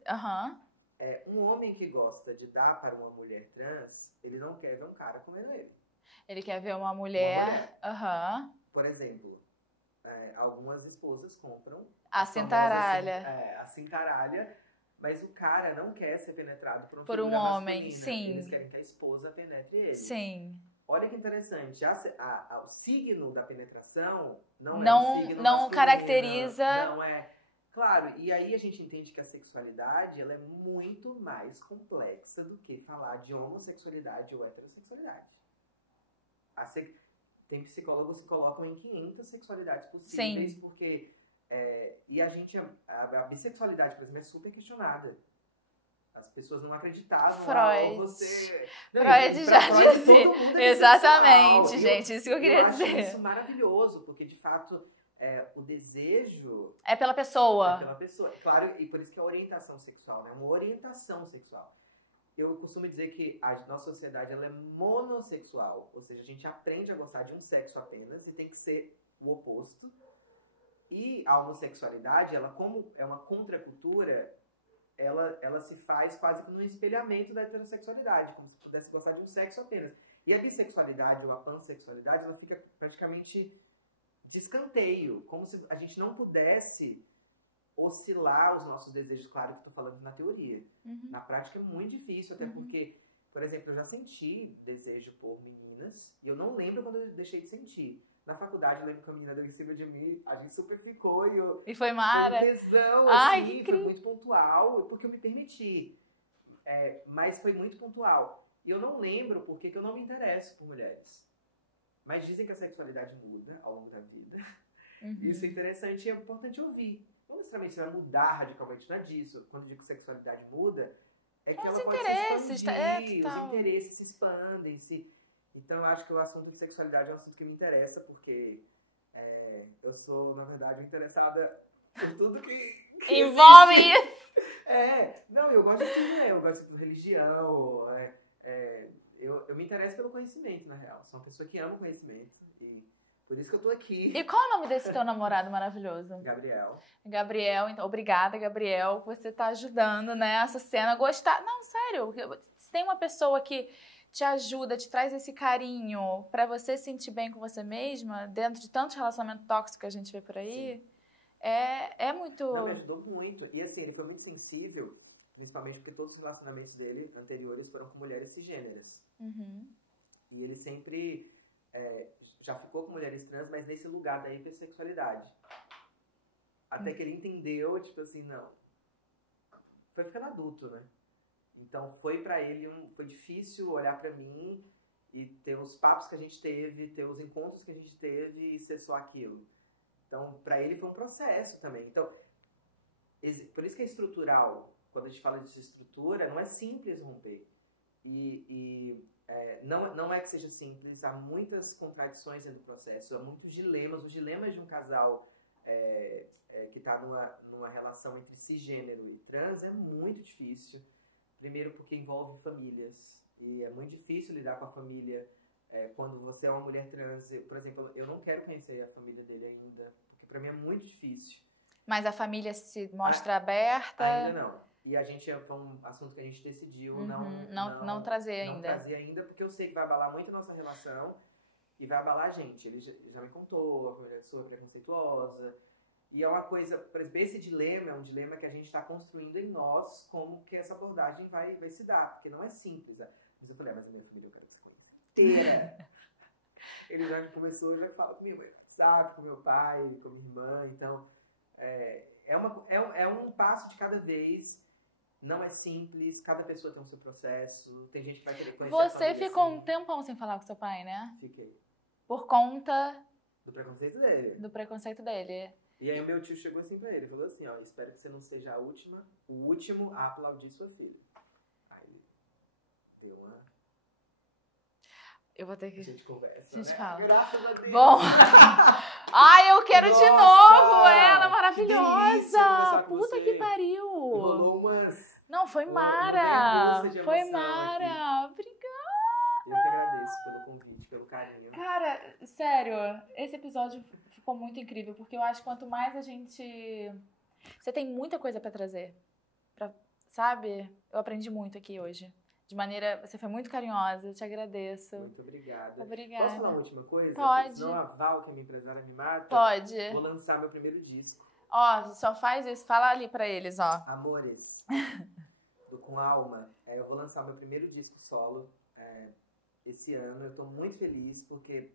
Um homem que gosta de dar para uma mulher trans, ele não quer ver um cara comendo ele. Ele quer ver uma mulher. Por exemplo, algumas esposas compram a cintaralha. A cintaralha, mas o cara não quer ser penetrado por um homem. Sim. Eles querem que a esposa penetre ele. Sim. Olha que interessante. O signo da penetração não não caracteriza. Não é. Claro, e aí a gente entende que a sexualidade ela é muito mais complexa do que falar de homossexualidade ou heterossexualidade. Tem psicólogos que colocam em 500 sexualidades possíveis, sim, porque... e a bissexualidade, por exemplo, é super questionada. As pessoas não acreditavam. Freud. Freud já dizia. Exatamente, gente, isso que eu queria dizer. Eu acho isso maravilhoso, porque de fato... o desejo... É pela pessoa. Claro, e por isso que é orientação sexual, né? Uma orientação sexual. Eu costumo dizer que a nossa sociedade ela é monossexual. Ou seja, a gente aprende a gostar de um sexo apenas e tem que ser o oposto. E a homossexualidade, ela como é uma contracultura, ela se faz quase como um espelhamento da heterossexualidade, como se pudesse gostar de um sexo apenas. E a bissexualidade ou a pansexualidade, ela fica praticamente... de escanteio, como se a gente não pudesse oscilar os nossos desejos, claro que estou falando na teoria. Na prática é muito difícil, até porque, por exemplo, eu já senti desejo por meninas, e eu não lembro quando eu deixei de sentir. Na faculdade, eu lembro que a menina deu em cima de mim, a gente super ficou, e foi Mara? Foi um tesão, ai, assim, foi muito pontual, porque eu me permiti. Mas foi muito pontual. E eu não lembro porque que eu não me interesso por mulheres. Mas dizem que a sexualidade muda ao longo da vida. Isso é interessante e é importante ouvir. Não necessariamente você vai mudar radicalmente, não é disso. Quando eu digo que sexualidade muda, é que ela pode se expandir, os interesses se expandem. Então eu acho que o assunto de sexualidade é um assunto que me interessa, porque eu sou, na verdade, interessada por tudo que envolve isso. Não, eu gosto de tudo, eu gosto de religião, eu me interesso pelo conhecimento, na real. Sou uma pessoa que ama conhecimento e por isso que eu tô aqui. E qual é o nome desse teu namorado maravilhoso? Gabriel, então, obrigada, Gabriel, você tá ajudando, né, essa cena a gostar. Não, sério, se tem uma pessoa que te ajuda, te traz esse carinho pra você se sentir bem com você mesma, dentro de tantos relacionamentos tóxicos que a gente vê por aí, é muito... Não, me ajudou muito. E assim, ele foi muito sensível, principalmente porque todos os relacionamentos dele anteriores foram com mulheres cisgêneras. E ele sempre já ficou com mulheres trans, mas nesse lugar da hipersexualidade. Até que ele entendeu, tipo assim, não. Foi ficando adulto, né? Então foi pra ele foi difícil olhar pra mim e ter os papos que a gente teve, ter os encontros que a gente teve e ser só aquilo. Então, pra ele foi um processo também. Então, por isso que é estrutural. Quando a gente fala de estrutura, não é simples romper. Não é que seja simples, há muitas contradições dentro do processo, há muitos dilemas. Os dilemas de um casal que está numa relação entre cisgênero e trans é muito difícil. Primeiro porque envolve famílias, e é muito difícil lidar com a família quando você é uma mulher trans. Por exemplo, eu não quero conhecer a família dele ainda, porque para mim é muito difícil. Mas a família se mostra aberta? Ainda não. E a gente foi um assunto que a gente decidiu não trazer ainda. Não trazer ainda, porque eu sei que vai abalar muito a nossa relação e vai abalar a gente. Ele já me contou, a pessoa preconceituosa. E é uma coisa, por exemplo, esse dilema é um dilema que a gente está construindo em nós, como que essa abordagem vai se dar, porque não é simples. Mas eu falei, mas a minha família eu quero que você conheça inteira. Ele já começou, já fala comigo, sabe, com meu pai, com minha irmã, então é um passo de cada vez. Não é simples, cada pessoa tem o seu processo, tem gente que vai querer conhecer a família. Você ficou um tempão sem falar com seu pai, né? Fiquei. Por conta Do preconceito dele. Do preconceito dele. E aí o meu tio chegou assim pra ele, falou assim, ó, espero que você não seja o último a aplaudir sua filha. Aí deu uma... Eu vou ter que... A gente conversa, A gente né? fala. Graças a Deus. Bom... Ai, eu quero de Nossa, novo ela, que delícia maravilhosa! conversar com Puta você. que pariu! Rolou umas... Não, foi uma Mara! montanha-russa de Foi emoção Mara! Obrigada! Eu que agradeço pelo convite, pelo carinho. Cara, sério, esse episódio ficou muito incrível, porque eu acho que quanto mais a gente... Você tem muita coisa pra trazer, sabe? Eu aprendi muito aqui hoje. De maneira... Você foi muito carinhosa, eu te agradeço. Muito obrigada. Obrigada. Posso falar uma última coisa? Pode. Senão a Val, que é minha empresária, me mata. Pode. Vou lançar meu primeiro disco. Ó, só faz isso, fala ali pra eles, ó. Amores, do Com Alma. Eu vou lançar meu primeiro disco solo esse ano. Eu tô muito feliz, porque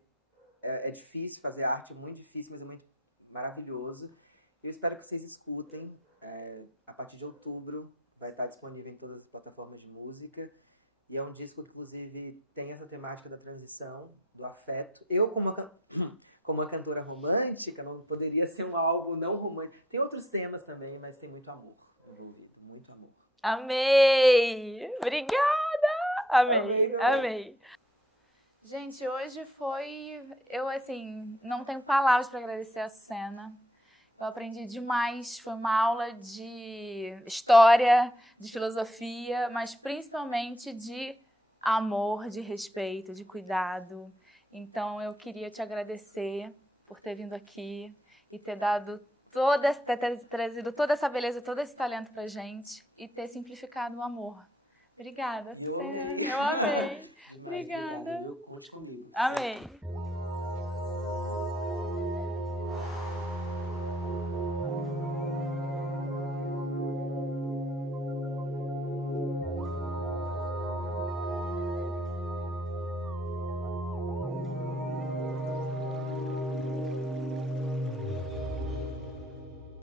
é difícil fazer arte, muito difícil, mas é muito maravilhoso. Eu espero que vocês escutem. A partir de outubro vai estar disponível em todas as plataformas de música. E é um disco que, inclusive, tem essa temática da transição, do afeto. Eu, como uma cantora romântica, não poderia ser um álbum não romântico. Tem outros temas também, mas tem muito amor envolvido, muito amor. Amei! Obrigada! Amei. Gente, hoje foi... Eu, assim, não tenho palavras para agradecer a Açucena. Eu aprendi demais. Foi uma aula de história, de filosofia, mas principalmente de amor, de respeito, de cuidado. Então, eu queria te agradecer por ter vindo aqui e ter dado ter trazido toda essa beleza, todo esse talento pra gente e ter simplificado o amor. Obrigada, Açucena. Eu amei. Demais, Obrigada. Viu? Conte comigo. Amei.